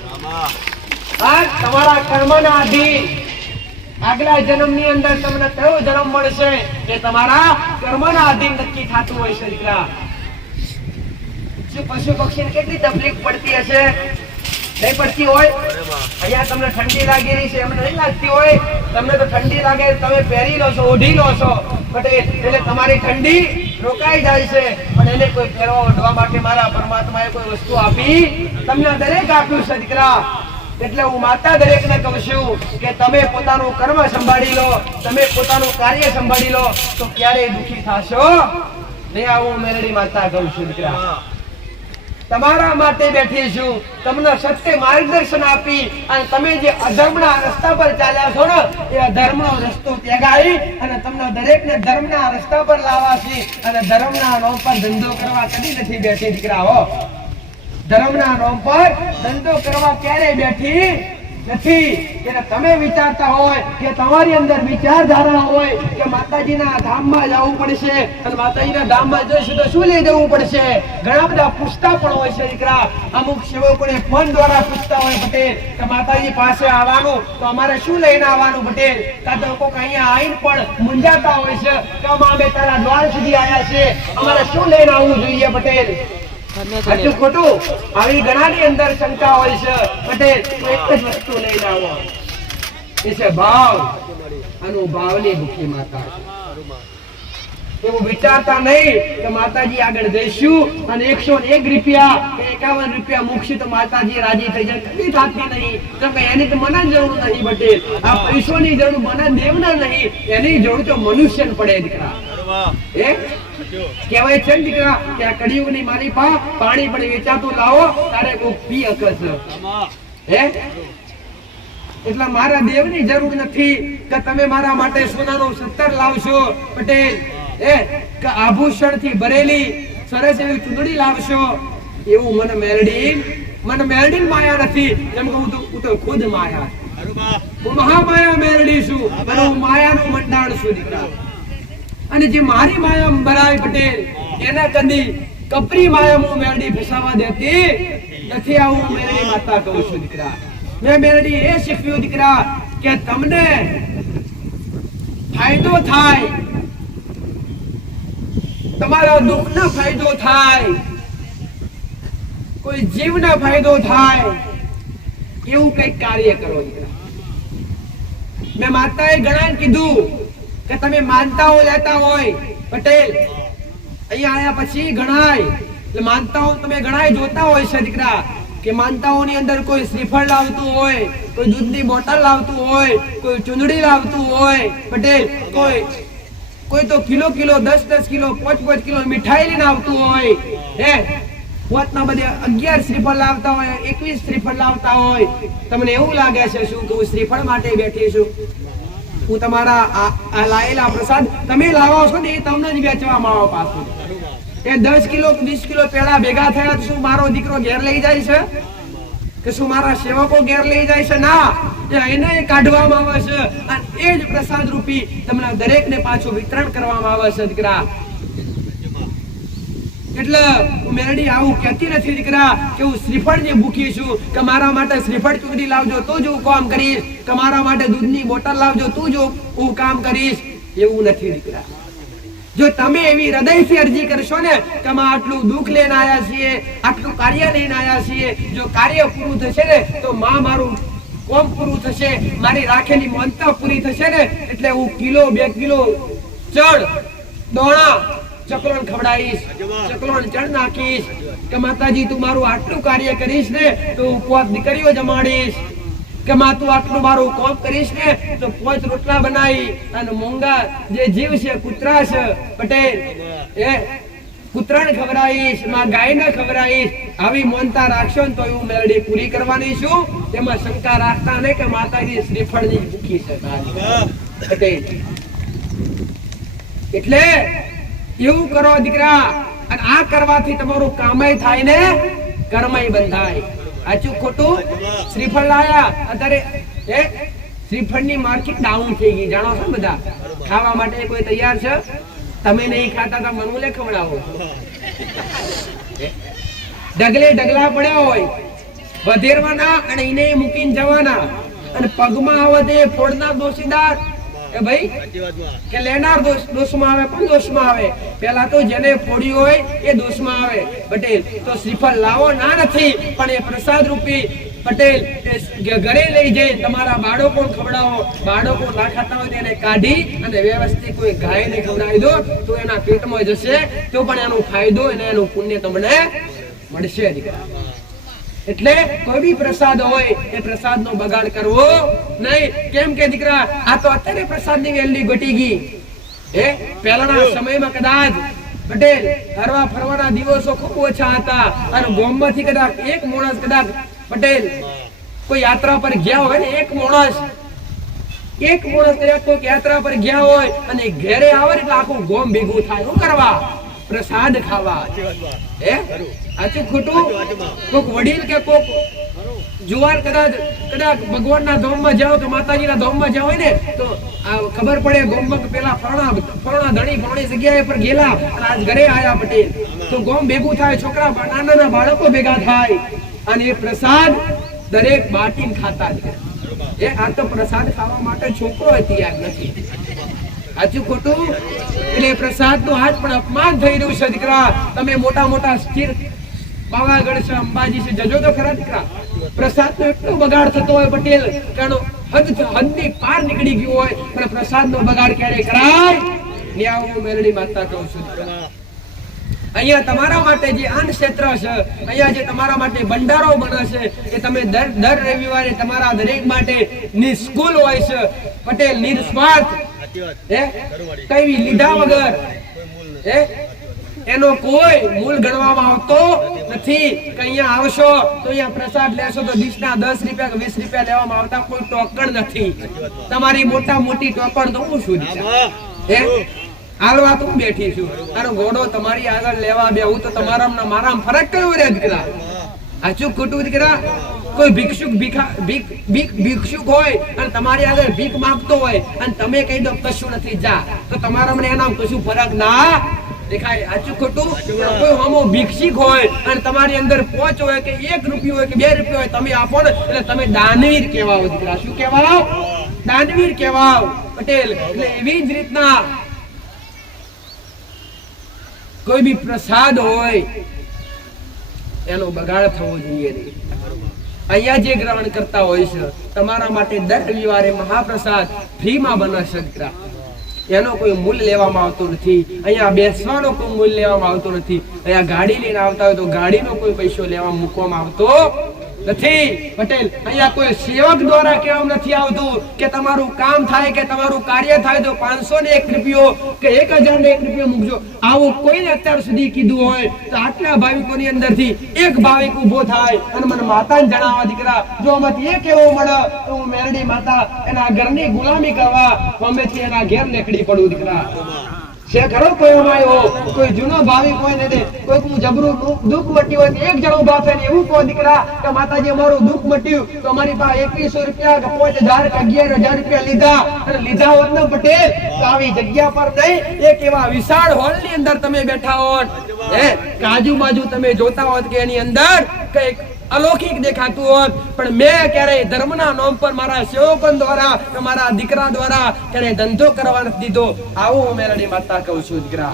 આ તમારા કર્મના આધીન આગલા જન્મની અંદર તમને કયો જન્મ મળશે એ તમારા કર્મના આધીન નક્કી થતું હોય છે દીકરા. પશુ પક્ષીને કેટલી તકલીફ પડતી હશે? નહીં પડતી હોય? અહીંયા તમને ઠંડી લાગી રહી છે, એમને નહીં લાગતી હોય? તમને તો ઠંડી લાગે, તમે પહેરી લો છો, ઓઢી લો છો પટેલ, એટલે તમારી ઠંડી રોકાઈ જાય છે. પણ એને કોઈ પહેરવા ઓઢવા માટે મારા પરમાત્માએ કોઈ વસ્તુ આપી તમને દરેક આપ્યું છે દીકરા. એટલે હું માતા દરેકને કહું છું કે તમે પોતાનું કર્મ સંભાળી લો, તમે પોતાનું કાર્ય સંભાળી લો તો ક્યારેય દુઃખી થશો નહીં. આવું મેલડી માતા કહું છું દીકરા. તમારા માટે બેઠી છું, તમને સત્ય માર્ગદર્શન આપી અને તમે જે અધર્મના રસ્તા પર ચાલ્યા છો ને એ અધર્મનો રસ્તો ત્યાગાઈ અને તમને દરેકને ધર્મના રસ્તા પર લાવવા છે અને ધર્મના નામ પર ધંધો કરવા કદી નથી બેઠી દીકરા. હો, ધર્મના નામ પર ધંધો કરવા ક્યારેય બેઠી નથી. એટલે તમે વિચારતા હોય કે તમારી અંદર વિચારધારા હોય કે માતાજીના ધામમાં જવું પડશે અને માતાજીના ધામમાં જઈશું તો શું લઈ જવું પડશે, ઘણા બધા પૂછતા પણ હોય છે દીકરા. અમુક સેવકોને ફોન દ્વારા પૂછતા હોય પટેલ કે માતાજી પાસે આવવાનું તો અમારે શું લઈને આવવાનું પટેલ, કાં તો કોઈક અહીંયા આવીને પણ મૂંઝાતા હોય છે કે અમે તારા દ્વાર સુધી આવ્યા છે, અમારે શું લઈને આવવું જોઈએ પટેલ. સાચું ખોટું આવી ઘણાની અંદર શંકા હોય છે પટેલ. એક જ વસ્તુ લઈને આવો, એ છે ભાવ. અનુભાવની ભૂખી માતા. એવું વિચારતા નહીં કે માતાજી આગળ જઈશું અને 101 રૂપિયા કે 51 રૂપિયા મૂકશું તો માતાજી રાજી થઈ જાય, કદી થતી નહીં. તો કે એની તો મને જરૂર નહીં પટેલ, આ પૈસોની જરૂર મને દેવના નહીં, એની જરૂર તો મનુષ્યને પડે દીકરા. કહેવાય છે ને દીકરા કે આ કળિયુગની મારી પા પાણી પણ વેચાતું લાવો તારે કોઈ પી અકસ. એટલે મારા દેવની જરૂર નથી કે તમે મારા માટે સોનાનું 17 લાવશો પટેલ, કે આભૂષણથી ભરેલી સરસ એવી ચૂંદડી લાવશો, એવું મને મેલડી માયા નથી. એમ કહું હું તો ખુદ માયા, હું મહામાયા મેલડી છું અને હું માયાનું મંડાણ છું દીકરા. અને જે મારી માયા ભરાય પટેલ એના કદી કપરી માયા હું મેલડી ફસાવા દેતી નથી. આવું મેલડી માતા કહું છું દીકરા. મેં મેલડી એ શીખ્યું દીકરા કે તમને ફાયદો થાય, તમારા દુઃખનો ફાયદો થાય, કોઈ જીવનો ફાયદો થાય એવું કઈક કાર્ય કરો દીકરા. મેં માતાએ ઘણા કીધું કે તમે માનતાઓ લેતા હોય પટેલ, અહીંયા આયા પછી ગણાય એટલે માનતાઓ તમે ગણાય જોતા હોય છે દીકરા કે માનતાઓની અંદર કોઈ શ્રીફળ લાવતું હોય, કોઈ દૂધની બોટલ લાવતું હોય, કોઈ ચૂંદડી લાવતું હોય પટેલ, કોઈ તો કિલો 10 કિલો 5 કિલો મીઠાઈ લઈને આવતું હોય, પોતના બધે 11 શ્રીફળ લાવતા હોય, 21 શ્રીફળ લાવતા હોય. તમને એવું લાગે છે શું કે હું શ્રીફળ માટે બેઠી છું? હું તમારા આ લાયેલા પ્રસાદ તમે લાવો છો ને એ તમને જ વેચવામાં આવે પાછું. એ 10 કિલો 20 કિલો પેડા ભેગા થયા તો શું મારો દીકરો ઘેર લઈ જાય છે કે શું મારા સેવકો ઘેર લઈ જાય છે? ના, એને કાઢવામાં આવે છે અને એ જ પ્રસાદ રૂપી તમને દરેકને પાછું વિતરણ કરવામાં આવે છે દીકરા. એટલે હું મેલડી આવું કહેતી નથી દીકરા કે હું શ્રીફળ જે ભૂખી છું કે મારા માટે શ્રીફળ ચૂંદડી લાવજો તો જ હું કામ કરીશ, કે મારા માટે દૂધની બોટલ લાવજો તો જ હું કામ કરીશ, એવું નથી દીકરા. જો તમે એવી હૃદયથી અરજી કરશો ને કે અમે આટલું દુઃખ લઈને આવ્યા છીએ, આટલું કાર્ય લઈને આવ્યા છીએ, જો કાર્ય પૂરું થશે ને તો મારું કોમ પૂરું થશે, મારી રાખેલી માનતા પૂરી થશે ને એટલે હું કિલો 2 કિલો ચડ દોણા ચકલોન ખવડાવીશ, ચકલોન ચડ નાખીશ કે માતાજી તું મારું આટલું કાર્ય કરીશ ને તો હું 5 દીકરીઓ જમાડીશ, કે માં તું આટલું મારું કામ કરીશ ને તો 5 રોટલા બનાવી અને મોંઘા જે જીવ છે કૂતરા છે પટેલ કૂતરાને ખવડાવીશ, માં ગાયને ખવડાવીશ. આવી માનતા રાખશો ને તો હું મેલડી પૂરી કરવાની છું. તેમાં શંકા રાખતા નહીં કે માતાજી શ્રીફળની ભૂખી છે પટેલ. એટલે એવું કરો દીકરા, અને આ કરવાથી તમારું કામય થાય ને કર્મય બંધાય. સાચું ખોટું? શ્રીફળ લાયા અત્યારે શ્રીફળની માર્કેટ ડાઉન થઈ ગઈ, જાણો છો બધા. ખાવા માટે કોઈ તૈયાર છે? તમે નહીં ખાતા તો મને લે ખવડાવો. ડગલા પડ્યા હોય વધેરવાના અને એને મૂકીને જવાના, અને પગમાં આવે તે ફોડનાર દોષીદાર એ ભાઈ કે લેનાર દોષમાં આવે પણ દોષમાં આવે. પેલા તો જેને ફોડ્યું હોય એ દોષમાં આવે પટેલ. તો શ્રીફળ લાવો ના નથી પણ એ પ્રસાદ રૂપી પટેલ ઘરે લઈ જઈ તમારા બાળકો ખવડાવો. બાળકો ના ખાતા હોય એને કાઢી અને વ્યવસ્થિત કોઈ ગાયને ખવડાવી દો તો એના પેટમાં જશે, તો પણ એનો ફાયદો અને એનું પુણ્ય તમને મળશે દીકરા. એટલે કોઈ બી પ્રસાદ હોય એ પ્રસાદનો બગાડ કરવો નહીં. કેમ કે દીકરા આ તો અત્યારે પ્રસાદની વેલ્યુ ઘટી ગઈ. પહેલાના સમયમાં કદાચ પટેલ હરવા ફરવાના દિવસો ખૂબ ઓછા હતા અને ગામમાંથી કદાચ એક માણસ કદાચ પટેલ કોઈ યાત્રા પર ગયા હોય ને એક માણસ કદાચ કોઈ યાત્રા પર ગયા હોય અને ઘરે આવે એટલે આખું ગામ ભેગું થાય. શું કરવા? પ્રસાદ ખાવા. આચું ખોટું? કોક વડીલ કે કોક જુવાર કદાચ ભગવાનના ધામમાં જાઓ તો માતાજીના ધામમાં જાઓ ને તો ખબર પડે ગામમાં પેલા ફરણા ધણી ફરણી જગ્યાએ પર ગયેલા અને આજ ઘરે આયા પટેલ તો ગામ ભેગું થાય, છોકરા નાના બાળકો ભેગા થાય અને એ પ્રસાદ દરેક બાટીને ખાતા જ. આ તો પ્રસાદ ખાવા માટે છોકરો તૈયાર નથી. સાચું ખોટું? એટલે પ્રસાદ નું આજ પણ અપમાન થઈ રહ્યું છે દીકરા. તમે મોટા સ્થિર પાવાગઢ છે, અંબાજી છે, જજો તો ખરા દીકરા. પ્રસાદ નો એટલો બગાડ થતો હોય પટેલ કારણ હદની પાર નીકળી ગયું હોય પણ પ્રસાદ નો બગાડ ક્યારે કરાય? ન્યાઓ મેલડી માતા કહું છું. અહીંયા તમારા માટે જે અન્ન ક્ષેત્ર છે, અહીંયા જે તમારા માટે ભંડારો બને છે એ તમે દર રવિવારે તમારા દરેક માટે નિસ્કુલ હોય છે પટેલ, નિસ્વાર્થ, કઈ લીધા વગર, એનો કોઈ મૂળ ગણવામાં આવતો નથી. કે અહીંયા આવશો તો અહીંયા પ્રસાદ લેશો તો દીસના 10 રૂપિયા કે 20 રૂપિયા લેવામાં આવતા કોઈ ટોકણ નથી. તમારી મોટી ટોકણ તો હું શું હાલવા તો હું બેઠી છું અને ઘોડો તમારી આગળ લેવા બેહું તો તમારા મારા ફરક કયો રે દીકરા? સાચું ખોટું દીકરા? કોઈ ભિક્ષુક હોય અને તમારી આગળ ભીખ માંગતો હોય અને તમે કહી દો કશું નથી જા, તો તમારા મને એના કશું ફરક ના દેખાય? સાચું ખોટું? કોઈ હોમો ભિક્ષિક હોય અને તમારી અંદર 5 હોય કે 1 રૂપિયો હોય કે 2 રૂપિયો હોય તમે આપો ને એટલે તમે દાનવીર કહેવાઓ દીકરા. શું કહેવાઓ? દાનવીર કહેવાઓ પટેલ. એટલે એવી જ રીતના કોઈ બી પ્રસાદ હોય એનો બગાડ થવો જોઈએ નહીં. અહીંયા જે ગ્રહણ કરતા હોય છે તમારા માટે દર રવિવારે મહાપ્રસાદ ફ્રીમાં બને છે. એનો કોઈ મૂલ્ય લેવામાં આવતો નથી. અહીંયા બેસવાનો કોઈ મૂલ્ય લેવામાં આવતો નથી. અહીંયા ગાડી લઈને આવતા હોય તો ગાડીનો કોઈ પૈસો લેવા મૂકવામાં આવતો નથી પટેલ. અહીંયા કોઈ સેવક દ્વારા કહેવામાં નથી આવતું કે તમારું કામ થાય કે તમારું કાર્ય થાય તો 501 રૂપિયો કે 1001 રૂપિયો મૂકજો. આવું કોઈને અત્યાર સુધી કીધું હોય તો આટલા ભાવિકોની અંદરથી એક ભાવિક ઉભો થાય અને મને માતાને જણાવવા દીકરા જો આમાંથી એક એવો મળે તો હું મેરડી માતા એના ઘરની ગુલામી કરવા ગમેથી એના ઘેર નીકળી પડું દીકરા. છે ખરો કોઈ અમાયો કોઈ જૂનો ભાવિક હોય ને કોઈ હું જબરું દુઃખ મટ્યું હોય એક જણો ઉભા થઈને એવું કહો દીકરા કે માતાજી અમારું દુઃખ મટ્યું તો અમારી પાસે 2100 રૂપિયા કે 5000 કે 11000 રૂપિયા લીધા અને લીધા હોત ને પટેલ તો આવી જગ્યા પર નહીં એક એવા વિશાળ હોલ ની અંદર તમે બેઠા હોત આજુબાજુ તમે જોતા હોત કે એની અંદર કઈક અલૌકિક દેખાતું હોત પણ મેં ક્યારેય ધર્મના નામ પર મારા સેવકો દ્વારા કે મારા દીકરા દ્વારા ક્યારેય ધંધો કરવા નથી દીધો. આવું હું મેરડી માતા કહું છું દીકરા.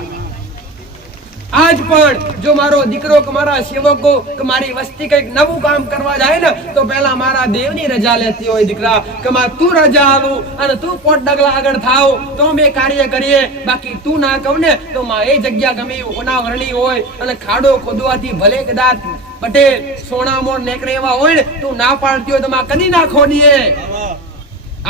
આજ પણ જો મારો દીકરો કે મારા સેવકો કે મારી વસ્તી કઈક નવું કામ કરવા જાય ને તો પહેલા મારા દેવની રજા લેતી હોય દીકરા કે તું રજા આવું અને તું 5 ડગલા આગળ થાવ તો મેં કાર્ય કરીએ. બાકી તું ના કહું ને તો એ જગ્યા ગમે ઓનાવરણી હોય અને ખાડો ખોદવાથી ભલે કદાચ પટેલ સોનામોર નેકરે એવા હોય ને તું ના પાડતી હોય તો કદી ના ખોડીએ.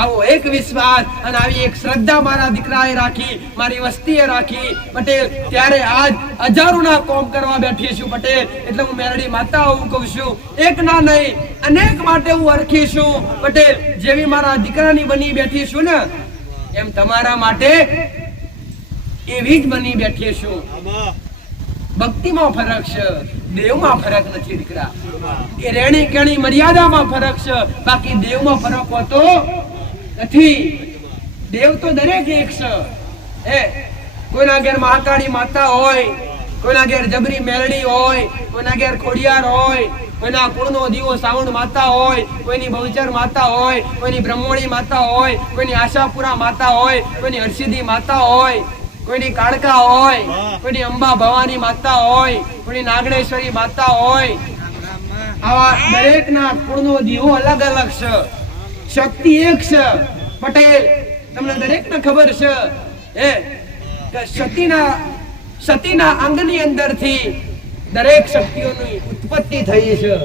આવો એક વિશ્વાસ અને આવી એક શ્રદ્ધા મારા દીકરાએ રાખી, મારી વસ્તીએ રાખી પટેલ. ત્યારે આજ હજારોના કોમ કરવા બેઠી છું પટેલ. એટલે હું મેરડી માતા હું કહું છું એક ના નહીં અનેક માટે હું અરખી છું પટેલ. જેવી મારા દીકરાની બની બેઠી છું ને એમ તમારા માટે એવી જ બની બેઠી છું. ભક્તિમાં ફરક છે, દેવમાં ફરક નથી દીકરા. એ રેણી કેણી મર્યાદામાં ફરક છે, બાકી દેવમાં ફરક હોતો નથી. દેવ તો દરેક એક છે. કોઈના ઘેર મહાકાળી માતા હોય, કોઈના ઘેર જબરી મેલડી હોય, કોઈના ઘેર ખોડિયાર હોય, કોઈના કુળનો દીવો સાવણ માતા હોય, કોઈની બહુચર માતા હોય, કોઈની બ્રહ્મણી માતા હોય, કોઈની આશાપુરા માતા હોય, કોઈની હર્ષિદી માતા હોય, કોઈની કાળકા હોય, કોઈની અંબા ભવાની માતા હોય, કોઈની નાગણેશ્વરી માતા હોય. આવા દરેકના કુળનો દીવો અલગ અલગ છે, શક્તિ એક છે પટેલ. તમને દરેકને ખબર છે કે સતીના અંગની અંદરથી દરેક શક્તિઓની ઉત્પત્તિ થઈ છે.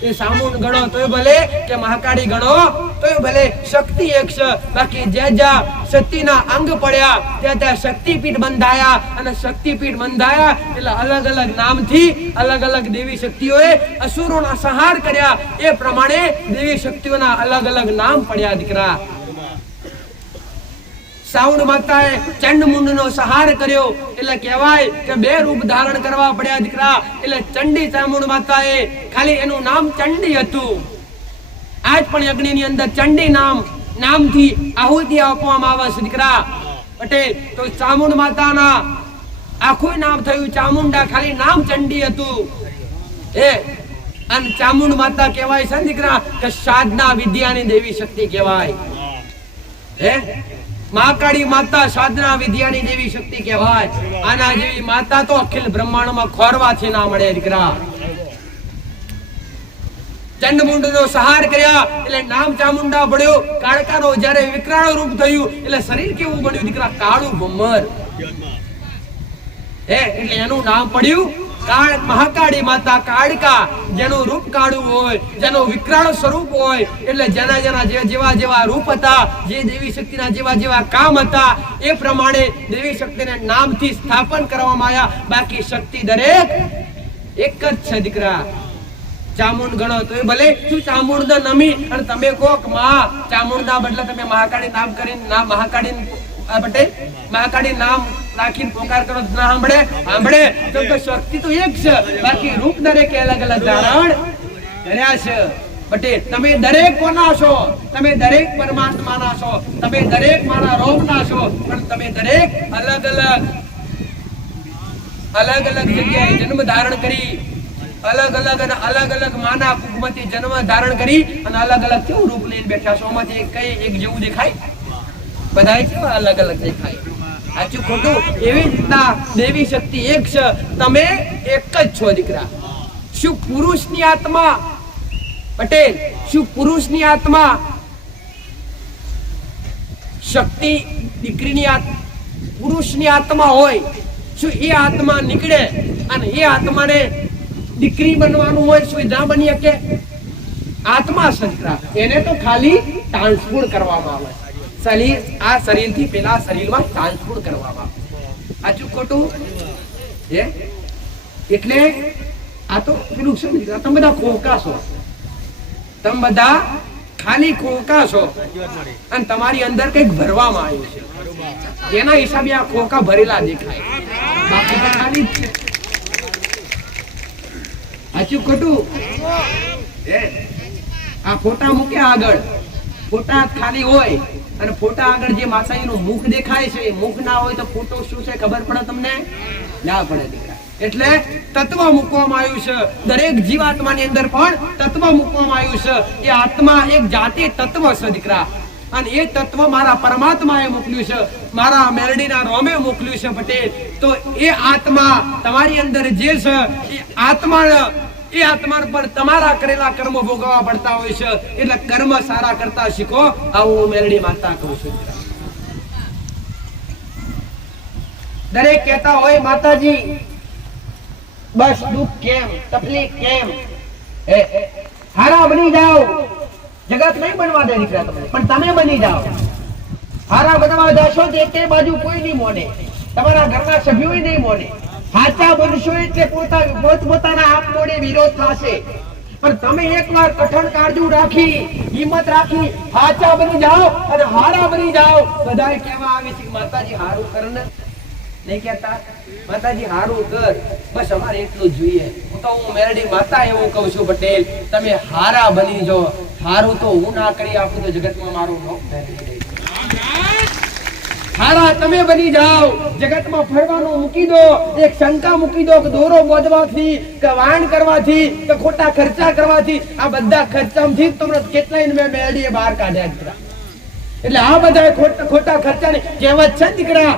એ સામુંડ ગણો તોય ભલે કે મહાકાળી ગણો તોય ભલે શક્તિ એક છે બાકી જ્યાં શક્તિના અંગ પડ્યા ત્યાં શક્તિપીઠ બંધાયા અને શક્તિપીઠ બંધાયા એટલે અલગ અલગ નામથી અલગ અલગ દેવી શક્તિઓએ અસુરોના સંહાર કર્યા એ પ્રમાણે દેવી શક્તિઓના અલગ અલગ નામ પડ્યા દીકરા સાઉન્ડ માતાએ ચંડમુંડનો સંહાર કર્યો એટલે કહેવાય કે બે રૂપ ધારણ કરવા પડ્યા દીકરા એટલે ચંડી ચામુંડ માતાએ ખાલી એનું નામ ચંડી હતું આજ પણ યજ્ઞની અંદર ચંડી નામથી આહુતિ આપવામાં આવે છે દીકરા પટેલ તો ચામુંડ માતાના આખું નામ થયું ચામુંડા ખાલી નામ ચંડી હતું અને ચામુંડ માતા કહેવાય છે દીકરા કે સાધના વિદ્યાની દેવી શક્તિ કહેવાય મહાકાળી માતા સાધના વિદ્યાની દેવી શક્તિ કહેવાય આના જેવી માતા તો અખિલ બ્રહ્માંડમાં ખોરવાથી ના મળે દીકરા ચંડમુંડનો સંહાર કર્યા એટલે નામ ચામુંડા પડ્યો કાળકાનો જ્યારે વિકરાળ રૂપ થયું એટલે શરીર કેવું બન્યું દીકરા કાળું ભમર એટલે એનું નામ પડ્યું મહાકાળી માતા કાળકા જેનું રૂપ કાળું હોય જેનું વિકરાળ સ્વરૂપ હોય એટલે જેના જેવા રૂપ હતા જે દેવી શક્તિના જેવા કામ હતા એ પ્રમાણે દેવી શક્તિને નામથી સ્થાપન કરવામાં આવ્યા બાકી શક્તિ દરેક એક જ છે દીકરા ચામુંડ ગણો તો ભલે શું ચામુંડ નમી અને તમે કહો માં ચામુંડના બદલે તમે મહાકાળી નામ કરીને મહાકાળી નામ રાખીને પોકાર કરો ના સાંભળે તો શક્તિ તો એક છે બાકી રૂપ દરેક અલગ અલગ ધારણ કર્યા છે પટેલ તમે દરેક કોના છો તમે દરેક પરમાત્માના છો તમે દરેક મારા રોગના છો પણ તમે દરેક અલગ અલગ જગ્યાએ જન્મ ધારણ કરી અલગ અલગ માના કુકમાંથી જન્મ ધારણ કરી અને અલગ અલગ કેવું રૂપ લઈને બેઠા છો આમાંથી એક જેવું દેખાય બધા કેવા અલગ અલગ દેખાય સાચું ખોટું એવી રીતના દેવી શક્તિ એક છે તમે એક જ છો દીકરા શું પુરુષની આત્મા પટેલ શું પુરુષની આત્મા શક્તિ દીકરીની પુરુષની આત્મા હોય શું એ આત્મા નીકળે અને એ આત્માને દીકરી બનવાનું હોય શું ના બની શકે આત્મા સંસ્કાર એને તો ખાલી ટ્રાન્સફર કરવામાં આવે આ શરીરથી પેલા શરીરમાં ટ્રાન્સફર કરવામાં આવે સાચું ખોટું એટલે આ તો પેલું છે તમે બધા ખોખા છો તમે બધા ખાલી ખોખા છો અને તમારી અંદર કઈક ભરવામાં આવ્યું છે એના હિસાબે આ ખોખા ભરેલા દેખાય બાકી તો ખાલી જ છે સાચું ખોટું આ ફોટા મૂક્યા આગળ ફોટા ખાલી હોય અને ફોટા આગળ જે માતાજીનું મુખ દેખાય છે એ મુખ ના હોય તો ફોટો શું છે ખબર પડે તમને ના પડે દીકરા એટલે તત્વ મૂકવામાં આવ્યું છે દરેક જીવાત્માની અંદર પણ તત્વ મૂકવામાં આવ્યું છે એ આત્મા એક જાતિ તત્વ છે દીકરા અને એ તત્વ મારા પરમાત્માએ મોકલ્યું છે મારા મેલડીના રોમે મોકલ્યું છે પટેલ તો એ આત્મા તમારી અંદર જે છે એ આત્મા પર તમારા કરેલા કર્મ ભોગવવા પડતા હોય છે એટલે કર્મ સારા કરતા શીખો આવું મેલડી માતા કહું છું દરેક કહેતા હોય માતાજી બસ દુઃખ કેમ તકલીફ કેમ હારા બની જાઓ જગત નહીં બનવા દે દીકરા તમને પણ તમે બની જાઓ હારા બનવા જશો તો એક બાજુ કોઈ નહીં મોને તમારા ઘરના સભ્યો નહીં મોને સાચા બનશો એટલે પોતપોતાના આપ મોડે વિરોધ થશે પણ તમે એકવાર કઠણ કાળજુ રાખી હિંમત રાખી સાચા બની જાઓ અને હારા બની જાઓ બધાય કહેવા આવે છે માતાજી હારું કર ને નહીં કહેતા માતાજી હારું કર બસ અમારે એટલું જોઈએ હું તો હું મેરડી માતા એવું કહું છું પટેલ તમે હારા બની જાઓ હારું તો હું ના કરી આપું તો જગતમાં મારું નામ હારા તમે બની જાઓ જગતમાં ફરવાનું મૂકી દો એક શંકા મૂકી દો કે દોરો બોધવાથી કે વાણ કરવાથી કે ખોટા ખર્ચા કરવાથી આ બધા ખર્ચામાંથી તમને કેટલાય મેં મેળડીએ બહાર કાઢ્યા એટલે આ બધા ખોટા ખર્ચાની કહેવત છે દીકરા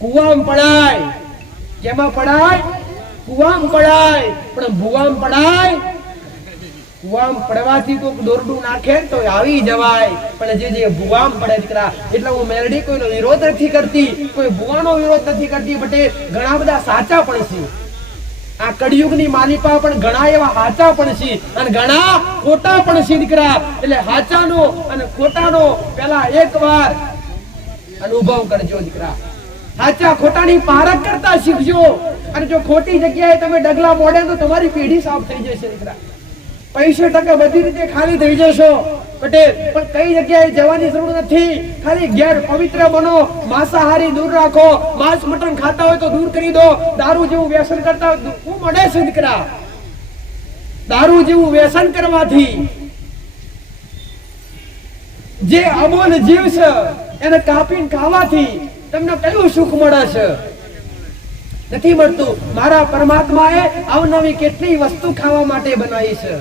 કુવામ પડાય કેમાં પડાય કુવામ પડાય પણ ભુવામ પડાય ભુવામ પડવાથી તો દોરડું નાખે તો આવી જવાય પણ જે ભુવામ પડે દીકરા એટલે હું મેલડી કોઈનો વિરોધ નથી કરતી કોઈ ભુવાનો વિરોધ નથી કરતી બટે ઘણા બધા સાચા પણ છે આ કળિયુગની માલિપા પણ ઘણા એવા હાચા પણ છે અને ઘણા ખોટા પણ છે દીકરા. એટલે હાચાનો અને ખોટાનો પેલા એકવાર અનુભવ કરજો દીકરા. હાચા ખોટાની પારખ કરતા શીખજો. અને જો ખોટી જગ્યાએ તમે ડગલા મોડે તો તમારી પેઢી સાફ થઈ જશે દીકરા. 65% બધી રીતે ખાલી થઈ જશો પટેલ. પણ કઈ જગ્યાએ જવાની જરૂર નથી. ખાલી ઘેર પવિત્ર બનો, માંસાહારી દૂર રાખો, માંસ મટન ખાતા હોય તો દૂર કરી દો. દારૂ જેવું વ્યસન કરતા હોય હું મળે છે દીકરા. દારૂ જેવું વ્યસન કરવાથી જે અમોલ જીવ છે એને કાપીને ખાવાથી તમને કયું સુખ મળે છે? નથી મળતું. મારા પરમાત્માએ અવનવી કેટલી વસ્તુ ખાવા માટે બનાવી છે.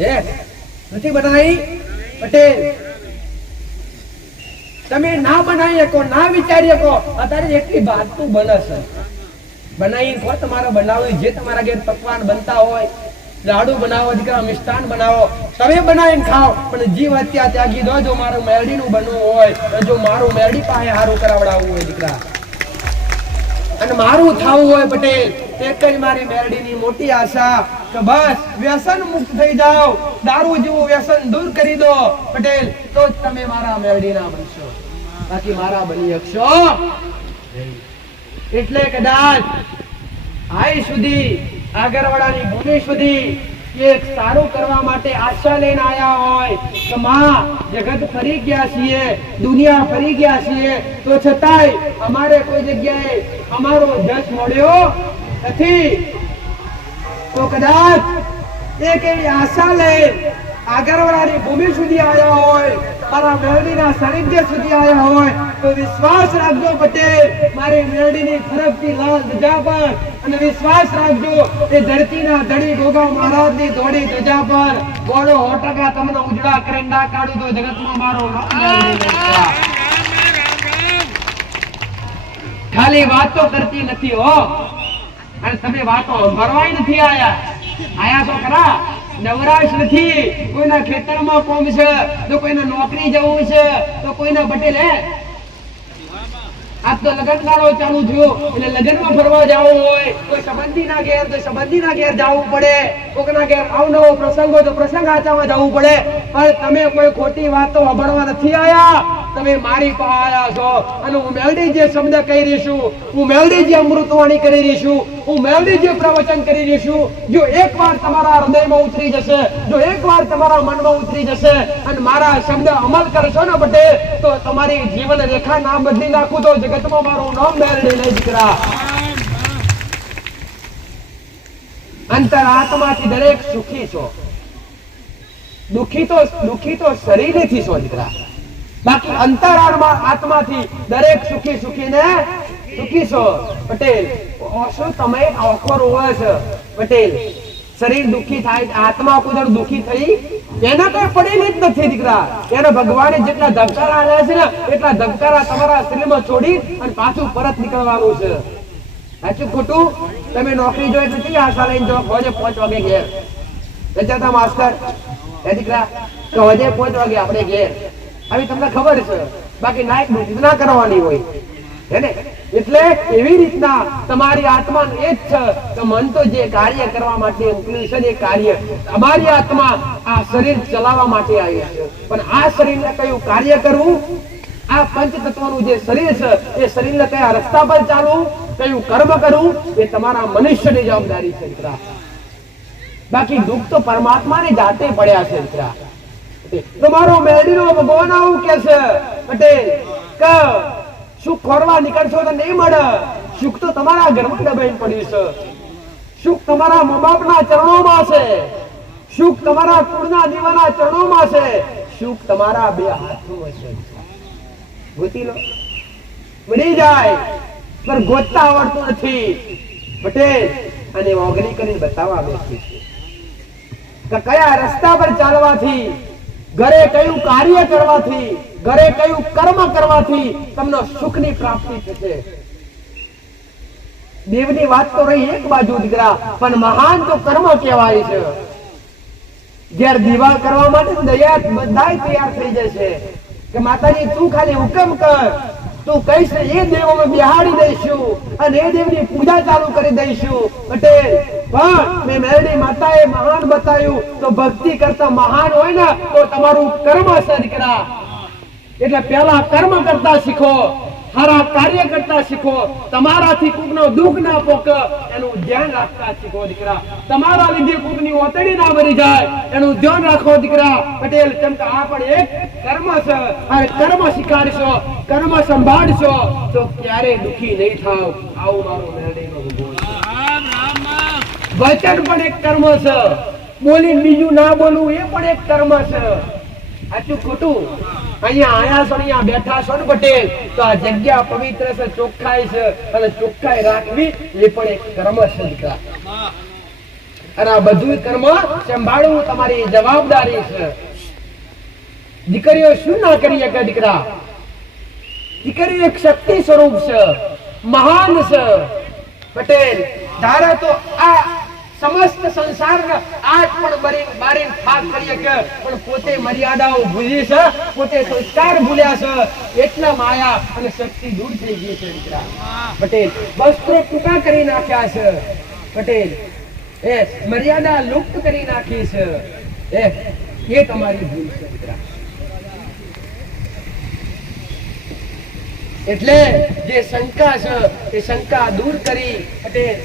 હે નથી બનાવી પટેલ? તમે ના બનાવી શકો, ના વિચારી શકો. અત્યારે એટલી ભાતતું બને છે. બનાવી કો તમારે બનાવવું જે તમારા ઘેર પકવાન બનતા હોય, લાડુ બનાવો દીકરા, મિષ્ટાન બનાવો, તમે બનાવીને ખાઓ. પણ જીવ હત્યા ત્યાગી દો. જો મારું મેરડીનું બનવું હોય, જો મારું મેરડી પાસે હારું કરાવડાવવું હોય દીકરા, અને મારું થાવું હોય પટેલ, એક જ મારી મેરડીની મોટી આશા કે બસ વ્યસન મુક્ત થઈ જાઓ. દારૂ જેવું વ્યસન દૂર કરી દો પટેલ, તો જ તમે મારા મેરડીના બનશો. બાકી મારા બની શકશો. એટલે કદાચ આઈ સુધી આગરવાડાની ભૂમિ સુધી એક સારું કરવા માટે આશા લઈને આયા હોય કે માં જગત ફરી ગયા છીએ, દુનિયા ફરી ગયા છીએ, તો છતાંય અમારે કોઈ જગ્યાએ અમારો જસ મળ્યો નથી. તો કદાચ એક એવી આશા લઈ આગરવાડાની ભૂમિ સુધી આવ્યા હોય, મારા મેરડીના સાનિધ્ય સુધી આવ્યા હોય, તો વિશ્વાસ રાખજો પટેલ, મારી મેરડીની ફરકતી લાલ ધજા પર, અને વિશ્વાસ રાખજો એ ધરતીના ધડી ગોગા મહારાજની ધોળી ધજા પર બોલો 100% તમને ઉજળા કરીને ના કાઢું તો જગતમાં મારો ખાલી વાતો કરતી નથી હો. અને તમે વાતો ભરવાય નથી આયા તો ખરા. નવરાશ નથી. કોઈના ખેતરમાં કોમ છે, તો કોઈને નોકરી જવું છે, તો કોઈના પટેલ હે આજ તો લગન ગાળો ચાલુ થયો એટલે લગનમાં ફરવા જવું હોય, કોઈ સંબંધીના ઘેર તો સંબંધીના ઘેર જવું પડે, કોકના ઘેર અવનવો પ્રસંગ હોય તો પ્રસંગ આચામાં જવું પડે. પણ તમે કોઈ ખોટી વાતો સાંભળવા નથી આયા. તમે મારી પાસે આયા છો. અને હું મેલડી જે શબ્દ કહી રહી છું, હું મેલડી જે અમૃતવાણી કરી રહી છું, હું મેલડી જે પ્રવચન કરી રહી છું, જો એકવાર તમારા હૃદયમાં ઉતરી જશે, જો એકવાર તમારા મનમાં ઉતરી જશે અને મારા શબ્દ અમલ કરશો ને બટે, તો તમારી જીવન રેખા નામ બદલી નાખું તો જગતમાં મારું નામ મેલડી નહીં દીકરા. અંતરાત્માથી દરેક સુખી છો. દુખી તો શરીરથી છો દીકરા. બાકી આત્માથી દરેક સુખી છો પટેલ. શું તમે આંખો રોવે છે પટેલ? શરીર દુખી થાય, આત્મા કુદર દુખી થઈ એના કઈ પડેલી જ નથી દીકરા. એને ભગવાને જેટલા ધબકારા આલ્યા છે ને એટલા ધબકારા તમારા શરીરમાં છોડી અને પાછું પરત નીકળવાનું છે. સાચું ખોટું? તમે નોકરી જોઈએ નથી આશા લઈને જો હોજે 5 વાગે ઘેર જતા માસ્ટર એ દીકરા તો હોજે 5 વાગે આપણે ઘેર આવી તમને ખબર છે. બાકી નાયક ડ્યુટી ના કરવાની હોય હેને. એટલે એવી રીતના તમારી આત્મા એ જ છે કે મન તો જે કાર્ય કરવા માટે મોકલ્યું છે એ કાર્ય અમારી આત્મા આ શરીર ચલાવવા માટે આવી છે. પણ આ શરીરને કયું કાર્ય કરવું, આ પંચ તત્વનું જે શરીર છે એ શરીરને કયા રસ્તા પર ચાલવું, કયું કર્મ કરવું, એ તમારા મનુષ્યની જવાબદારી છે દીકરા. બાકી દુઃખ તો પરમાત્માને જાતે પડ્યા છે દીકરા. તમારો મેરડીનો ભગવાન આવું કે છે પટેલ કે સુખ ખોરવા નીકળશો તો નહીં મળે. સુખ તો તમારા ઘરમાં દબાઈને પડ્યું છે. સુખ તમારા મા બાપના ચરણોમાં છે. સુખ તમારા કુળના જીવાના ચરણોમાં છે. સુખ તમારા બે હાથમાં છે. ગોતી લો, મળી જાય. પણ ગોતતા આવડતું નથી પટેલ. અને ઓગણી કરીને બતાવવા બેઠી છે કે કયા રસ્તા પર ચાલવાથી, ઘરે કયું કાર્ય કરવાથી, ઘરે કયું કર્મ કરવાથી તમને સુખની પ્રાપ્તિ થશે. દેવની વાત તો રહી એક બાજુ દીકરા, પણ મહાન તો કર્મ કહેવાય છે. જ્યારે દીવા કરવા માટે દયા બધાય તૈયાર થઈ જશે કે માતાજી તું ખાલી હુકમ કર તું કહીશ એ દેવ અમે બિહાડી દઈશું અને એ દેવની પૂજા ચાલુ કરી દઈશું પટેલ. પણ મેં મેરડી માતાએ મહાન બતાવ્યું તો ભક્તિ કરતા મહાન હોય ને તો તમારું કર્મ છે દીકરા. એટલે પહેલા કર્મ કરતા શીખો, સારા કાર્ય કરતા શીખો, તમારાથી કોકનો દુઃખ ના પોકે એનું ધ્યાન રાખતા શીખો દીકરા. તમારા લીધે કોકની ઓતડી ના મરી જાય એનું ધ્યાન રાખો દીકરા. પટેલ કેમ કે આ પણ એક કર્મ છે. આ કર્મ શીખાડશો, કર્મ સંભાળશો તો ક્યારે દુખી નહીં થાવ. આવું મારું મેરડીનો ભગવાન. વચન પણ એક કર્મ છે, બોલી બીજું ના બોલવું એ પણ એક કર્મ છે. સાચું ખોટું? અહીંયા આયા છો, અહીંયા બેઠા છો ને પટેલ, તો આ જગ્યા પવિત્ર છે, ચોખ્ખાઈ છે, અને ચોખ્ખાઈ રાખવી એ પણ એક કર્મ છે દીકરા. અને આ બધું કર્મ સંભાળવું તમારી જવાબદારી છે. દીકરીઓ શું ના કરી શકે દીકરા? દીકરી એક શક્તિ સ્વરૂપ છે, મહાન છે પટેલ. ધારે તો આ સમસ્ત સંસાર આજ પણ બારીને થાક કરીએ કે પણ પોતે મર્યાદાઓ ભૂલી છે, પોતે સંસ્કાર ભૂલ્યા છે, એટલા માયા અને શક્તિ દૂર થઈ ગઈ છે દીકરા. પટેલ વસ્ત્રો ટૂંકા કરી નાખ્યા છે પટેલ, એ મર્યાદા લુપ્ત કરી નાખી છે. એ તમારી ભૂલ છે દીકરા. એટલે જે શંકા છે એ શંકા દૂર કરી પટેલ.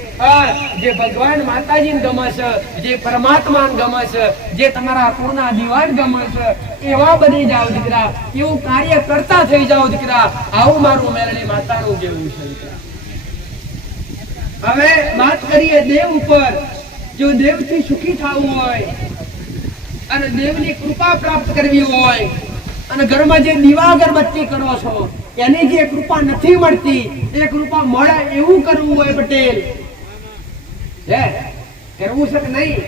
જે ભગવાન માતાજીને ગમે છે, જે પરમાત્માને ગમે છે, જે તમારા કુળના દિવાન ગમે છે, એવા બની જાઓ દીકરા. એવું કાર્ય કરતા થઈ જાઓ દીકરા. આવું મારું મેરડી માતાનું જેવું છે દીકરા. હવે વાત કરીએ દેવ ઉપર. જો દેવથી સુખી થવું હોય અને દેવની કૃપા પ્રાપ્ત કરવી હોય અને ઘરમાં જે દીવા અગરબત્તી કરો છો એની જે કૃપા નથી મળતી એ કૃપા મળે એવું કરવું હોય પટેલ. કરવું છે કે નહીં?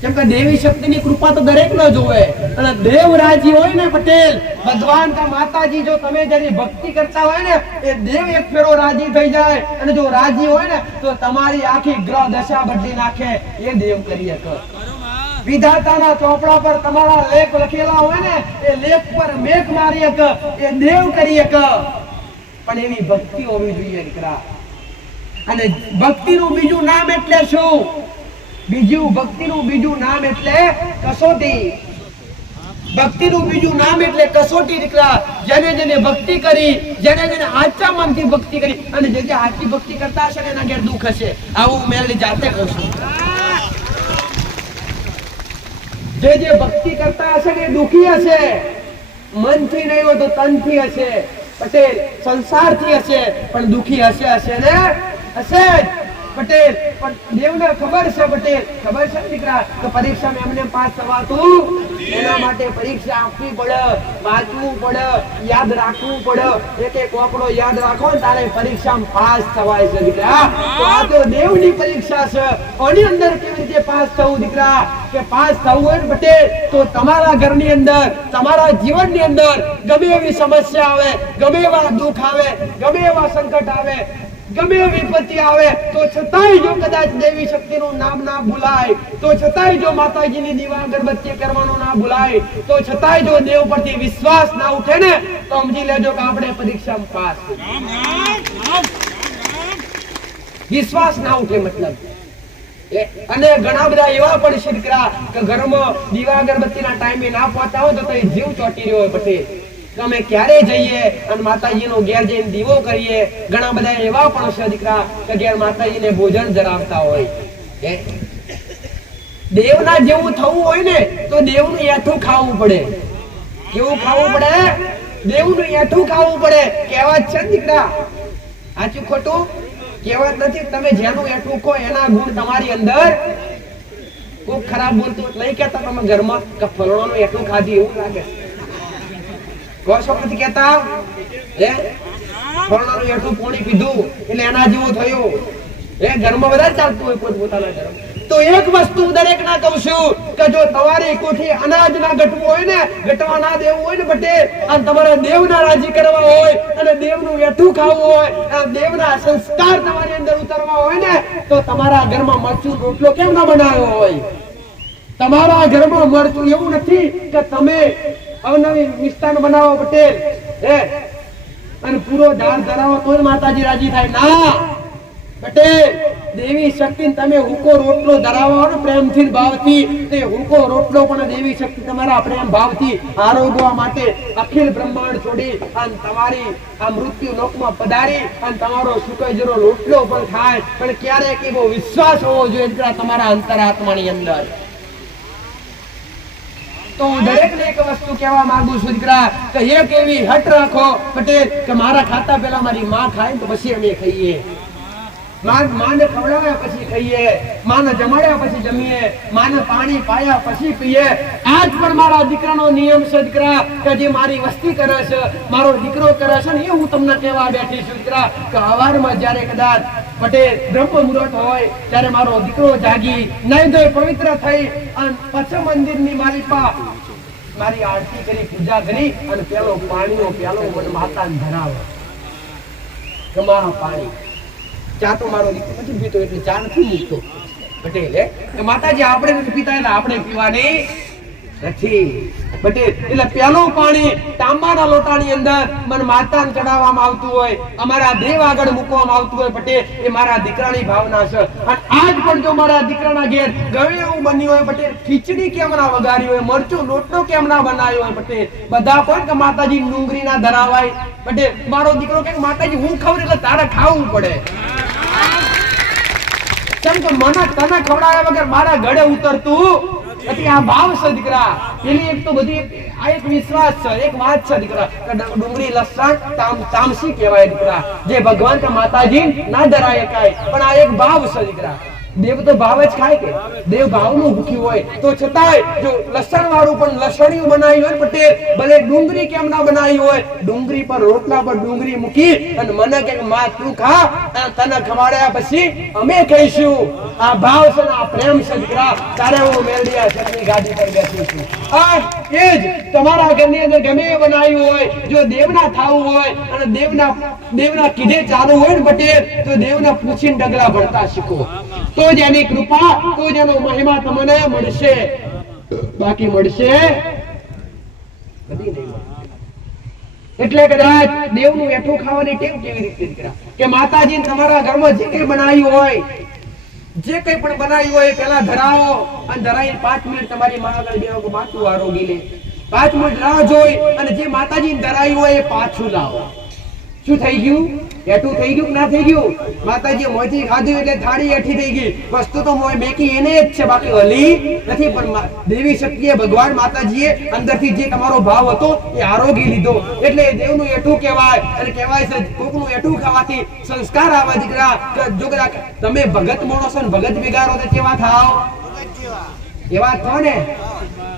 કેમ કે દેવી શક્તિની કૃપા તો દરેક ન જોવે. અને દેવ રાજી હોય ને પટેલ, ભગવાન કા માતાજી જો તમે જેની ભક્તિ કરતા હોય ને એ દેવ એક ફેરો રાજી થઈ જાય. અને જો રાજી હોય ને તો તમારી આખી ગ્રહ દશા બદલી નાખે. એ દેવ કરી શકે. વિધાતાના ચોપડા પર તમારા લેખ લખેલા હોય ને એ લેખ પર મેઘ મારી શકે, એ દેવ કરી શકે. પણ એવી ભક્તિ હોવી જોઈએ દીકરા. અને ભક્તિનું બીજું નામ એટલે શું? ભક્તિનું બીજું નામ એટલે કસોટી. ભક્તિનું બીજું નામ એટલે કસોટી દીકરા. જેને જેને ભક્તિ કરી, જેને જેને આચા મનથી ભક્તિ કરી અને જે આચી ભક્તિ કરતા હશે એના ઘેર દુઃખ હશે. આવું મેળવી જાતે કહું છું. જે ભક્તિ કરતા હશે ને દુખી હશે. મનથી નહીં હોય તો તનથી હશે પટેલ, સંસારથી હશે, પણ દુખી હશે ને હશે પટેલ. પણ દેવને ખબર છે પટેલ, ખબર છે દીકરા કે પરીક્ષામાં એમને પાસ થવાતું, એના માટે પરીક્ષા આપવી પડે, વાંચવું પડે, યાદ રાખવું પડે. એક એક વાકડો યાદ રાખો ને તારે પરીક્ષામાં પાસ થવાય છે દીકરા. તો આ તો દેવની પરીક્ષા છે. આની અંદર કેવી રીતે પાસ થવું દીકરા? કે પાસ થવું હોય ને પટેલ તો તમારા ઘરની અંદર, તમારા જીવનની અંદર ગમે એવી સમસ્યા આવે, ગમે એવા દુઃખ આવે, ગમે એવા સંકટ આવે, ગમે એવી વિપત્તિ આવે તો છતાંય જો કદાચ દેવી શક્તિનું નામ ના ભૂલાય, તો છતાંય જો માતાજીની દીવા અગરબત્તી કરવાનું ના ભૂલાય, તો છતાંય જો દેવ પરથી વિશ્વાસ ના ઉઠે ને તો સમજી લેજો કે આપણે પરીક્ષામાં પાસ. વિશ્વાસ ના ઉઠે મતલબ. અને ઘણા બધા એવા પણ છે દીકરા કે ઘરમાં દીવા અગરબત્તીના ટાઈમે ના પહોંચતા હોય તો જીવ ચોટી રહ્યો હોય પટેલ. અમે ક્યારે જઈએ અને માતાજીનો ઘેર જઈને દીવો કરીએ. ઘણા બધા એવા પણ છે દીકરા કે ઘેર માતાજીને ભોજન ધરાવતા હોય. દેવના જેવું થવું હોય ને તો દેવનું એઠું ખાવું પડે. કેવું ખાવું પડે? દેવનું એઠું ખાવું પડે. કહેવત છે દીકરા, સાચું ખોટું? કહેવત નથી. તમે જેનું એઠું ખો એના ગુણ તમારી અંદર. કોઈ ખરાબ બોલતું નહીં કહેતા તમે ઘરમાં કે ફલવાનું એઠું ખાધી એવું લાગે. નથી કેતા ફળનારું એઠું પાણી પીધું એટલે એના જેવું થયું. ઘરમાં બધા ચાલતું હોય પોતપોતાના ઘર. તો એક વસ્તુ દરેક ના કહું છું કે જો તમારી કોઠી અનાજ ના ઘટવું હોય ને, ઘટવા ના દેવું હોય ને પટેલ, અને તમારે દેવના રાજી કરવા હોય અને દેવનું એઠું ખાવું હોય અને દેવના સંસ્કાર તમારી અંદર ઉતારવા હોય ને તો તમારા ઘરમાં મરચું રોટલો કેમ ના બનાવ્યો હોય? તમારા ઘરમાં મરચું એવું નથી કે તમે અવનવી મિષ્ટાન બનાવો પટેલ. અને પૂરો ધાર ધરાવો તો માતાજી રાજી થાય ના પટેલ દેવી શક્તિ તમે હુકો રોટલો ધરાવો ને પ્રેમથી ભાવથી તે હુકો રોટલો પણ દેવી શક્તિ તમારા પ્રેમ ભાવથી આરોગવા માટે અખિલ બ્રહ્માંડ છોડી અને તમારી આ મૃત્યુ લોકમાં પધારી અને તમારો સુકજરો રોટલો પણ ખાય પણ ક્યારેક એવો વિશ્વાસ હોવો જોઈએ કે તમારા અંતરાત્માની અંદર તો હું દરેકને એક વસ્તુ કહેવા માંગુ છું દીકરા કે એક એવી હટ રાખો પટેલ કે મારા ખાતા પહેલા મારી માં ખાય તો પછી અમે ખાઈએ માને ખવડાવ્યા પછી ખાઈએ માને જમાડ્યા પછી જમીએ માને પાણી પાયા પછી પીએ આજ પણ મારા દીકરાનો નિયમ છે દીકરા કે જે મારી વસ્તી કરે છે મારો દીકરો કરે છે ને એ હું તમને કહેવા બેઠી છું દીકરા કે સવારમાં જ્યારે કદાચ પટેલ બ્રહ્મ મુહૂર્ત હોય ત્યારે મારો દીકરો જાગી નહીં ધોઈ પવિત્ર થઈ અને પછી મંદિરની મારી મારી આરતી કરી પૂજા કરી અને પેલો પાણીનો પ્યાલો મને માતાને ધરાવે કમા પાણી ચા તો મારો દીકરો નથી પીતો એટલે ચા નથી મૂકતો પટેલ કે માતાજી આપણે નથી પીતા એટલે આપણે પીવાની નથી પટેલ એટલે પેલું પાણી તાંબાના લોટાની અંદર મને માતાને ચડાવવામાં આવતું હોય અમારા દેવ આગળ મૂકવામાં આવતું હોય પટેલ એ મારા દીકરાની ભાવના છે અને આજ પણ જો મારા દીકરાના ઘેર ગમે એવું બન્યું હોય પટેલ ખીચડી કેમ ના વગાડી હોય મરચું લોટનો કેમ ના બનાવ્યો હોય પટેલ બધા પણ કે માતાજી ડુંગળી ના ધરાવાય પટેલ મારો દીકરો કે માતાજી હું ખબર એટલે તારે ખાવું પડે કેમ કે મને તને ખવડાવ્યા વગર મારા ગળે ઉતરતું નથી આ ભાવ છે દીકરા એની એક તો બધી આ એક વિશ્વાસ છે એક વાત છે દીકરા ડુંગળી લસણ તામસી કહેવાય દીકરા જે ભગવાન કે માતાજી ના ધરાય કાય પણ આ એક ભાવ છે દીકરા દેવ તો ભાવ જ ખાય કે દેવ ભાવનું ભૂખ્યું હોય તો છતાંય જો લસણ વાળું પણ લસણિયું બનાવ્યું હોય પટેલ ભલે ડુંગળી કેમ ના બનાવી હોય ડુંગળી પર રોટલા પર ડુંગળી મૂકી અને મને કે માં તું ખા અને તને ખવાડ્યા પછી અમે ખાઈશું આ ભાવ છે ને આ પ્રેમ છે દીકરા તારે હું મેલડીયા શેઠની ગાદી પર બેસું છું આ એ જ તમારા ઘરની અંદર ગમે એ બનાવ્યું હોય જો દેવના થાવું હોય અને દેવના કીધે ચાલુ હોય ને પટેલ તો દેવના પૂછીને ડગલા ભરતા શીખો તો જ એની કૃપા તો જ એનો મહિમા તમને મળશે બાકી મળશે એટલે કદાચ દેવનું એઠું ખાવાની ટેવ કેવી રીતે દીકરા કે માતાજી તમારા ઘરમાં જે કંઈ બનાવ્યું હોય જે કંઈ પણ બનાવ્યું હોય પેલા ધરાવો અને ધરાઈને 5 મિનિટ તમારી માં આગળ બેસો માથું આરોગી લે 5 મિનિટ રાહ જોઈ અને જે માતાજી ધરાયું હોય એ પાછું લાવો શું થઈ ગયું એઠું થઈ ગયું ના થઈ ગયું માતાજી મોંથી ખાધું એટલે થાળી એઠી થઈ ગઈ વસ્તુ તો બેકી એને જ છે બાકી હલી નથી પણ દેવી શક્તિએ ભગવાન માતાજીએ અંદરથી જે તમારો ભાવ હતો એ આરોગી લીધો એટલે દેવનું એઠું કહેવાય અને કહેવાય છે કોકનું એઠું ખાવાથી સંસ્કાર આવે દીકરા જો કદાચ તમે ભગત માણસો ને ભગત વિગારો તો કેવા થાવ એવા થો ને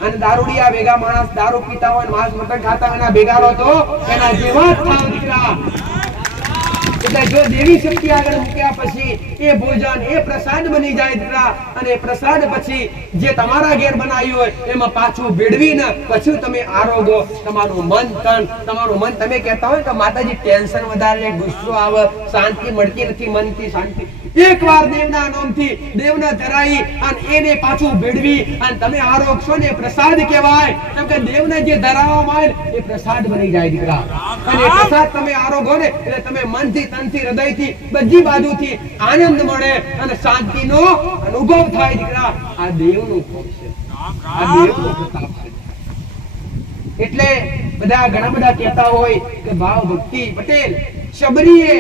અને દારૂડિયા ભેગા માણસ દારૂ પીતા હોય માંસ મટન ખાતા હોય એના ભેગારો તો એના જેવા જ થાવ દીકરા એટલે જો દેવી શક્તિ આગળ મૂક્યા પછી એ ભોજન એ પ્રસાદ બની જાય દીકરા અને પ્રસાદ પછી જે તમારા ઘેર બનાવ્યું હોય એમાં પાછું ભેળવીને પછી તમે આરોગો તમારું મન તમે કહેતા હોય કે માતાજી ટેન્શન વધારે ગુસ્સો આવે શાંતિ મળતી નથી મનથી શાંતિ એકવાર દેવના નામથી દેવને ધરાઈ અને એને પાછું ભેળવી અને તમે આરોગશો ને પ્રસાદ કહેવાય કેમ કે દેવને જે ધરાવવામાં આવે એ પ્રસાદ બની જાય દીકરા અને પ્રસાદ તમે આરોગો ને એટલે તમે મનથી તનથી હૃદયથી બધી બાજુથી આનંદ મળે અને શાંતિનો અનુભવ થાય દીકરા આ દેવનું કોપ છે આ દેવનો પ્રતાપ છે એટલે બધા ઘણા બધા કહેતા હોય કે ભાવ ભક્તિ પટેલ શબરીએ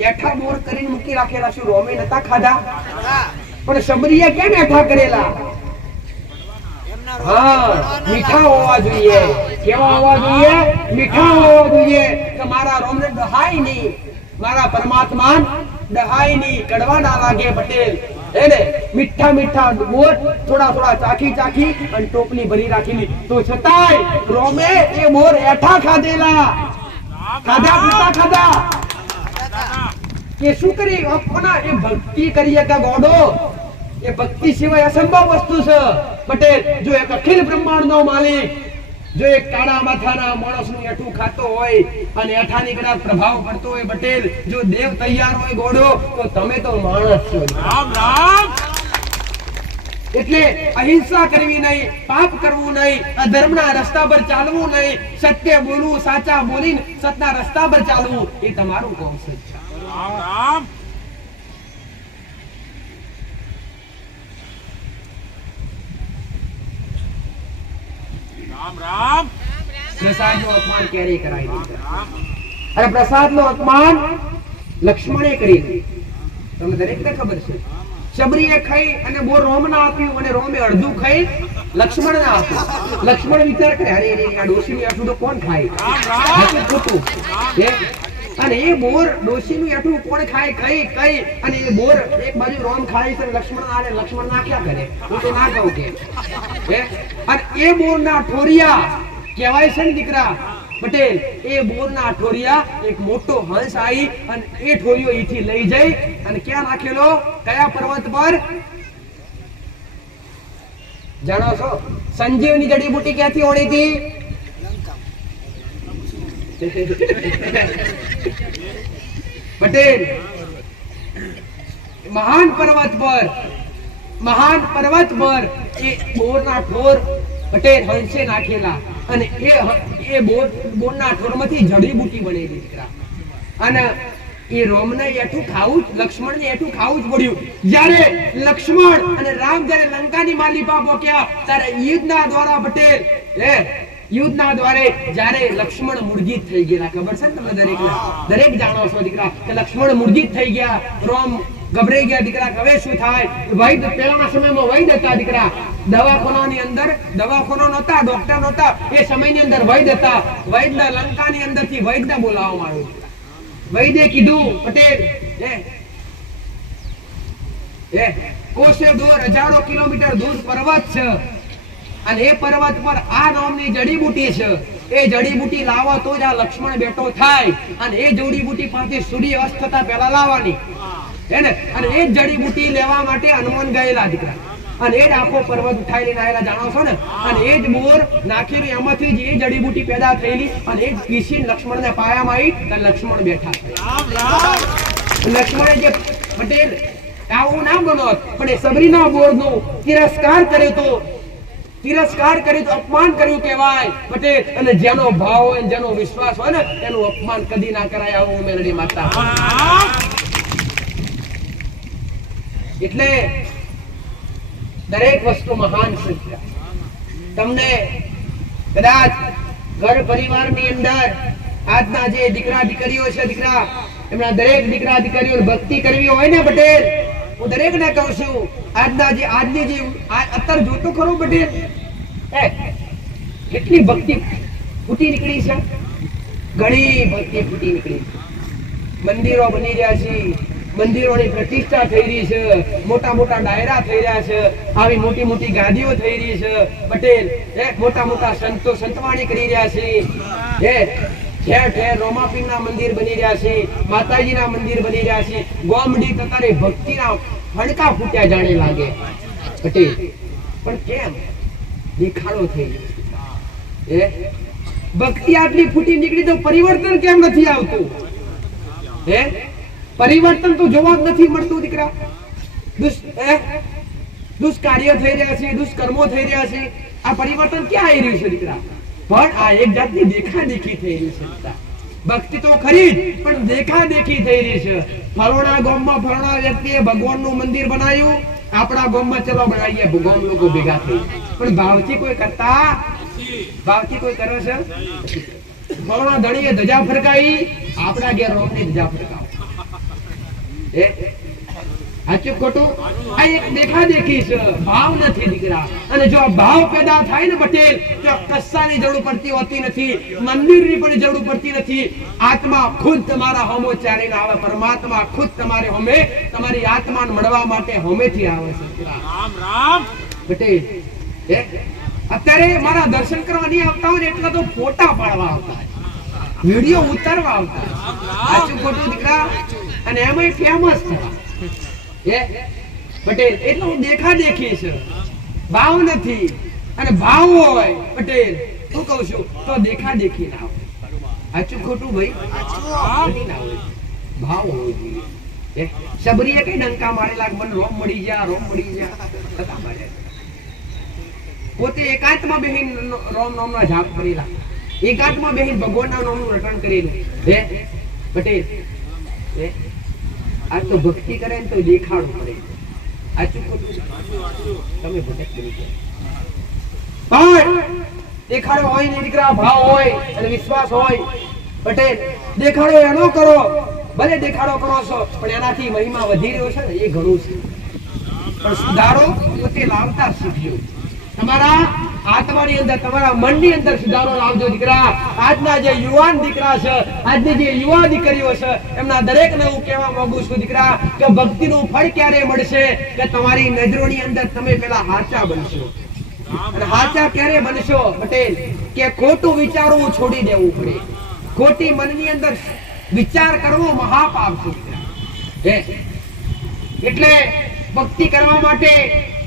એઠા મોર કરીને મૂકી રાખેલા શું રોમે નતા ખાધા પણ શબરીએ કેમ એઠા કરેલા હા મીઠા હોવા જોઈએ કેવા હોવા જોઈએ મીઠા હોવા જોઈએ કે મારા રોમને દહાય નહીં મારા પરમાત્મા દહાય નહીં કડવા ના લાગે પટેલ એને મીઠા મીઠા મોર થોડા ચાખી અને ટોપલી ભરી રાખેલી તો છતાંય રોમે એ મોર એઠા ખાધેલા ખાધા કે શું કરી આપના એ ભક્તિ કરીએ કે ગોડો એ ભક્તિ સિવાય અસંભવ વસ્તુ છે પટેલ જો એક અખિલ બ્રહ્માંડનો માલિક જો એક કાળા માથાના માણસનું એઠું ખાતો હોય અને એઠાની કદાચ પ્રભાવ પડતો હોય પટેલ જો દેવ તૈયાર હોય ગોડો તો તમે તો માણસ છો રામ રામ એટલે અહિંસા કરવી નહીં, પાપ કરવું નહીં, અધર્મના રસ્તા પર ચાલવું નહીં, સત્ય બોલવું, સાચા બોલીને સત્યના રસ્તા પર ચાલવું એ તમારું કૌશલ છે. રામ રામ રામ રામ પ્રસાદનું અપમાન ક્યારેય કરાય નહીં. અને પ્રસાદનું અપમાન લક્ષ્મણે કરી. તમને દરેકને ખબર છે. શબરીએ ખાઈ અને બહુ રોમને આપ્યું અને રોમે અડધું ખાઈ લક્ષ્મણને આપ્યું. લક્ષ્મણ વિચાર કરે અરે રે આ ડોશીનું આટલું તો કોણ ખાય? સાચું ખોટું? હે? અને એ બોર ડોશીનું આટલું કોણ ખાય? કઈ કઈ અને એ બોર એક બાજુ રોમ ખાય છે લક્ષ્મણ આને લક્ષ્મણ નાખ્યા કરે. હું તો ના કહું કે હે? અને એ બોરના ઠોરિયા કહેવાય છે ને દીકરા પટેલ, એ બોરના ઠોરિયા એક મોટો હંસ આવી અને એ ઠોરિયો અહીંથી લઈ જઈ અને ક્યાં નાખેલો? કયા પર્વત પર? જાણો છો? સંજીવની જડીબુટી ક્યાંથી ઓળી હતી? પટેલ, મહાન પર્વત પર એ બોરના ઠોર પટેલ હંસે નાખેલા અને એ બોરના ઠોરમાંથી જડીબુટી બનેલી દીકરા. અને એ રોમને એઠું ખાવું જ, લક્ષ્મણને એઠું ખાવું જ પડ્યું. જ્યારે લક્ષ્મણ અને રામ જ્યારે લંકાની માલિપા પહોંચ્યા ત્યારે યુદ્ધના દ્વારા પટેલ યુદ્ધના દ્વારે જ્યારે લક્ષ્મણ મૂર્છિત થઈ ગયેલા. ખબર છે ને તમને દરેકને? દરેક જાણો છો દીકરા કે લક્ષ્મણ મૂર્છિત થઈ ગયા, રોમ ગભરાઈ ગયા દીકરા. હવે શું થાય? વૈદ પહેલાના સમયમાં વૈદ હતા દીકરા. દવાખાનાની અંદર દવાખાના નહોતા, ડોક્ટર નહોતા. એ સમયની અંદર વૈદ હતા. વૈદના લંકાની અંદરથી વૈદને બોલાવવામાં આવ્યું. વૈદે કીધું પટેલ કોશે દૂર હજારો કિલોમીટર દૂર પર્વત છે અને એ પર્વત પર આ નામની જડીબુટી છે. એ જડીબુટી લાવો તો જ આ લક્ષ્મણ બેઠો થાય અને એ જડીબુટી પાસે સૂર્ય અસ્ત થતા પહેલા લાવવાની હે ને. અને એ જડીબુટી લેવા માટે હનુમાન ગયેલા દીકરા અને એ જ આખો પર્વત ઉઠાઈ લઈને આવેલા. જાણો છો ને? અને એ જ બોર નાખેલી એમાંથી જ એ જડીબુટી પેદા થયેલી અને એ જ પીસીને લક્ષ્મણને પાયામાં આવી અને લક્ષ્મણ બેઠા. લક્ષ્મણે જે પટેલ આવું ના બનોત પણ એ સબરીના બોરનો તિરસ્કાર કર્યો તો અપમાન કર્યું કહેવાય પટેલ. અને જેનો ભાવ હોય જેનો વિશ્વાસ હોય ને એનું અપમાન કદી ના કરાય. આવું મેલડી માતા. એટલે દરેક વસ્તુ મહાન છે. તમને કદાચ ઘર પરિવારની અંદર આજના જે દીકરા દીકરીઓ છે દીકરા, એમના દરેક દીકરા દીકરીઓને ભક્તિ કરવી હોય ને પટેલ, હું દરેકને કહું છું આજની જે અત્યારે જોતો ખરો પટેલ કેટલી ભક્તિ ફૂટી નીકળી છે. ઘણી ભક્તિ ફૂટી નીકળી. મંદિરો બની રહ્યા છે, મંદિરોની પ્રતિષ્ઠા થઈ રહી છે, મોટા મોટા ડાયરા થઈ રહ્યા છે, આવી મોટી મોટી ગાદીઓ થઈ રહી છે પટેલ. મોટા મોટા સંતો સંતવાણી કરી રહ્યા છે. ઠેર ઠેર રોમાપીરના મંદિર બની રહ્યા છે, માતાજીના મંદિર બની રહ્યા છે. ગોમડી તતારે ભક્તિના ફડકા ફૂટ્યા જાણે લાગે પટેલ. પણ કેમ? દેખાડો થઈ ગયો. ભક્તિ આટલી ફૂટી નીકળી તો પરિવર્તન કેમ નથી આવતું? પરિવર્તન તો જોવા જ નથી મળતું દીકરા. દુષ્કાર્ય થઈ રહ્યા છે, દુષ્કર્મો થઈ રહ્યા છે. આ પરિવર્તન ક્યાં આવી રહ્યું છે દીકરા? પણ આ એક જાતની દેખાદેખી થઈ રહી છે દીકરા. ભક્તિ તો ખરી જ પણ દેખાદેખી થઈ રહી છે. ફલોણા ગામમાં ફલોણા વ્યક્તિએ ભગવાનનું મંદિર બનાવ્યું, આપણા ગામમાં ચલો બનાવીએ. ગામ લોકો ભેગા થઈ પણ ભાવથી કોઈ કરતા, ભાવથી કોઈ કરે છે? ફલોણા ધણીએ ધજા ફરકાવી, આપણા ઘેર રોમની ધજા ફરકાવી. સાચું ખોટું? આ એક દેખાદેખી છે, ભાવ નથી દીકરા. અને જો ભાવ પેદા થાય ને પટેલ તો કશાની જરૂર પડતી હોતી નથી, મંદિરની પણ જરૂર પડતી નથી. આત્મા ખુદ તમારા હોમો ચાલીને આવે. પરમાત્મા ખુદ તમારે હોમે તમારી આત્માને મળવા માટે હોમેથી આવે છે. રામ રામ પટેલ અત્યારે મારા દર્શન કરવા નહીં આવતા હોય ને એટલા તો ફોટા પાડવા આવતા, વિડીયો ઉતારવા આવતા. સાચું ખોટું દીકરા? અને એમાં ફેમસ થવા પટેલ. એટલું દેખાદેખી છે, ભાવ નથી. અને ભાવ હોય પટેલ હું કહું છું તો દેખાદેખી ના હોય. સાચું ખોટું ભાઈ? ભાવ હોવો જોઈએ. શબરીએ કઈ ડંકા મારેલા, મને રોમ મળી જા, રોમ મળી જા. પોતે એકાંતમાં બેહીન રામ નામનો જાપ કરેલા, એકાંતમાં બેહીન ભગવાનના નામનું રટણ કરેલું. હે પટેલ, હે આ તો ભક્તિ કરે ને તો દેખાડવું પડે. આ ચૂકો તમે ભટક બની ગયા. પણ દેખાડો હોય ને દીકરા, ભાવ હોય અને વિશ્વાસ હોય. પટેલ, દેખાડો એનો કરો, ભલે દેખાડો કરો છો પણ એનાથી મહિમા વધી રહ્યો છે ને એ ઘણું છે. પણ સુધારો પોતે લાવતા શીખ્યો. તમારા આત્માની અંદર, તમારા મનની અંદર સુધારો લાવજો દીકરા. આજના જે યુવાન દીકરા છે, આજની જે યુવા દીકરીઓ છે, એમના દરેકને હું કહેવા માંગુ છું દીકરા કે ભક્તિનું ફળ ક્યારે મળશે કે તમારી નજરોની અંદર તમે પેલા હાચા બનશો. અને હાચા ક્યારે બનશો પટેલ કે ખોટું વિચારવું છોડી દેવું પડે. ખોટી મનની અંદર વિચાર કરવો મહાપાપ છે. એટલે ભક્તિ કરવા માટે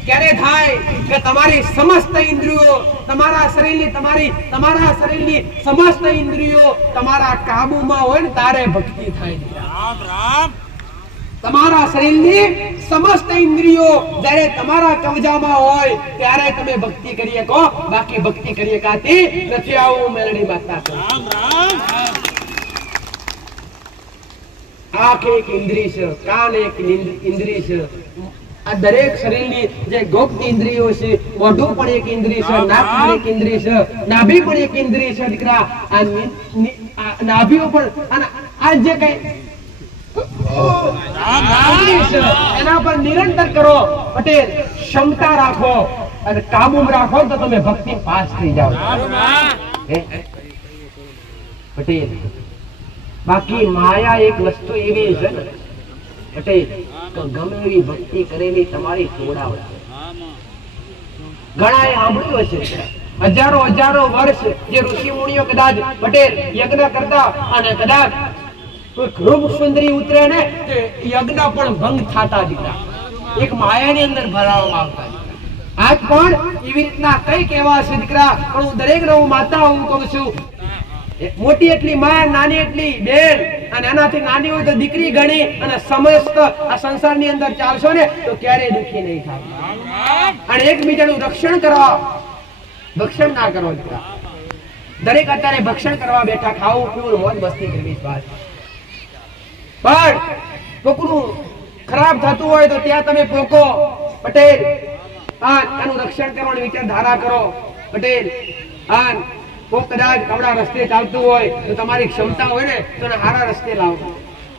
ક્યારે થાય કે તમારી સમસ્ત ઇન્દ્રિયો, તમારા શરીરની સમસ્ત ઇન્દ્રિયો તમારા કાબુમાં હોય ને તારે ભક્તિ થાય. રામ રામ તમારા શરીરની સમસ્ત ઇન્દ્રિયો જ્યારે તમારા કબજામાં હોય ત્યારે તમે ભક્તિ કરી શકો, બાકી ભક્તિ કરી શકાતી નથી. આવું મેલડી માતા કહે. રામ રામ આંખ એક ઇન્દ્રિય છે, કાન એક ઇન્દ્રિય છે. આ દરેક શરીરની જે ગુપ્ત ઇન્દ્રિયો છે, મોઢું પણ એક ઇન્દ્રિય છે, નાક પણ એક ઇન્દ્રિય છે, નાભી પણ એક ઇન્દ્રિય છે દીકરા. આ નાભીઓ પણ અને આ જે કઈ એના પર નિરંતર કરો પટેલ. ક્ષમતા રાખો અને કાબુમાં રાખો તો તમે ભક્તિ પાસ થઈ જાઓ પટેલ. બાકી માયા એક વસ્તુ એવી છે ને પટેલ તો ગમે એવી ભક્તિ કરેલી તમારી તોડાવશે. ઘણા એ સાંભળ્યું હશે હજારો વર્ષ જે ઋષિ મુનિઓ કદાચ પટેલ યજ્ઞ કરતા અને કદાચ રૂપ સુંદરી ઉતરે ને યજ્ઞ પણ ભંગ થતા દીકરા, એક માયાની અંદર ભરાવામાં આવતા. આજ પણ એવી રીતના કઈક એવા છે દીકરા. પણ હું દરેક હું માતા હું કહું છું, મોટી એટલી માં, નાની એટલી બેન, અને એનાથી નાની હોય તો દીકરી ગણી અને સમસ્ત આ સંસારની અંદર ચાલશો ને તો ક્યારેય દુઃખી નહીં થાય. અને એકબીજાનું રક્ષણ કરવા, ભક્ષણ ના કરો દીકરા. દરેક અત્યારે ભક્ષણ કરવા બેઠા, ખાવું પીવું મોજ મસ્તી કરવી વાત. પણ કોકનું ખરાબ થતું હોય તો ત્યાં તમે પોકો પટેલ. એનું રક્ષણ કરવાની વિચારધારા કરો પટેલ. કોક કદાચ કપડા રસ્તે ચાલતું હોય તો તમારી ક્ષમતા હોય ને તો સારા રસ્તે લાવો.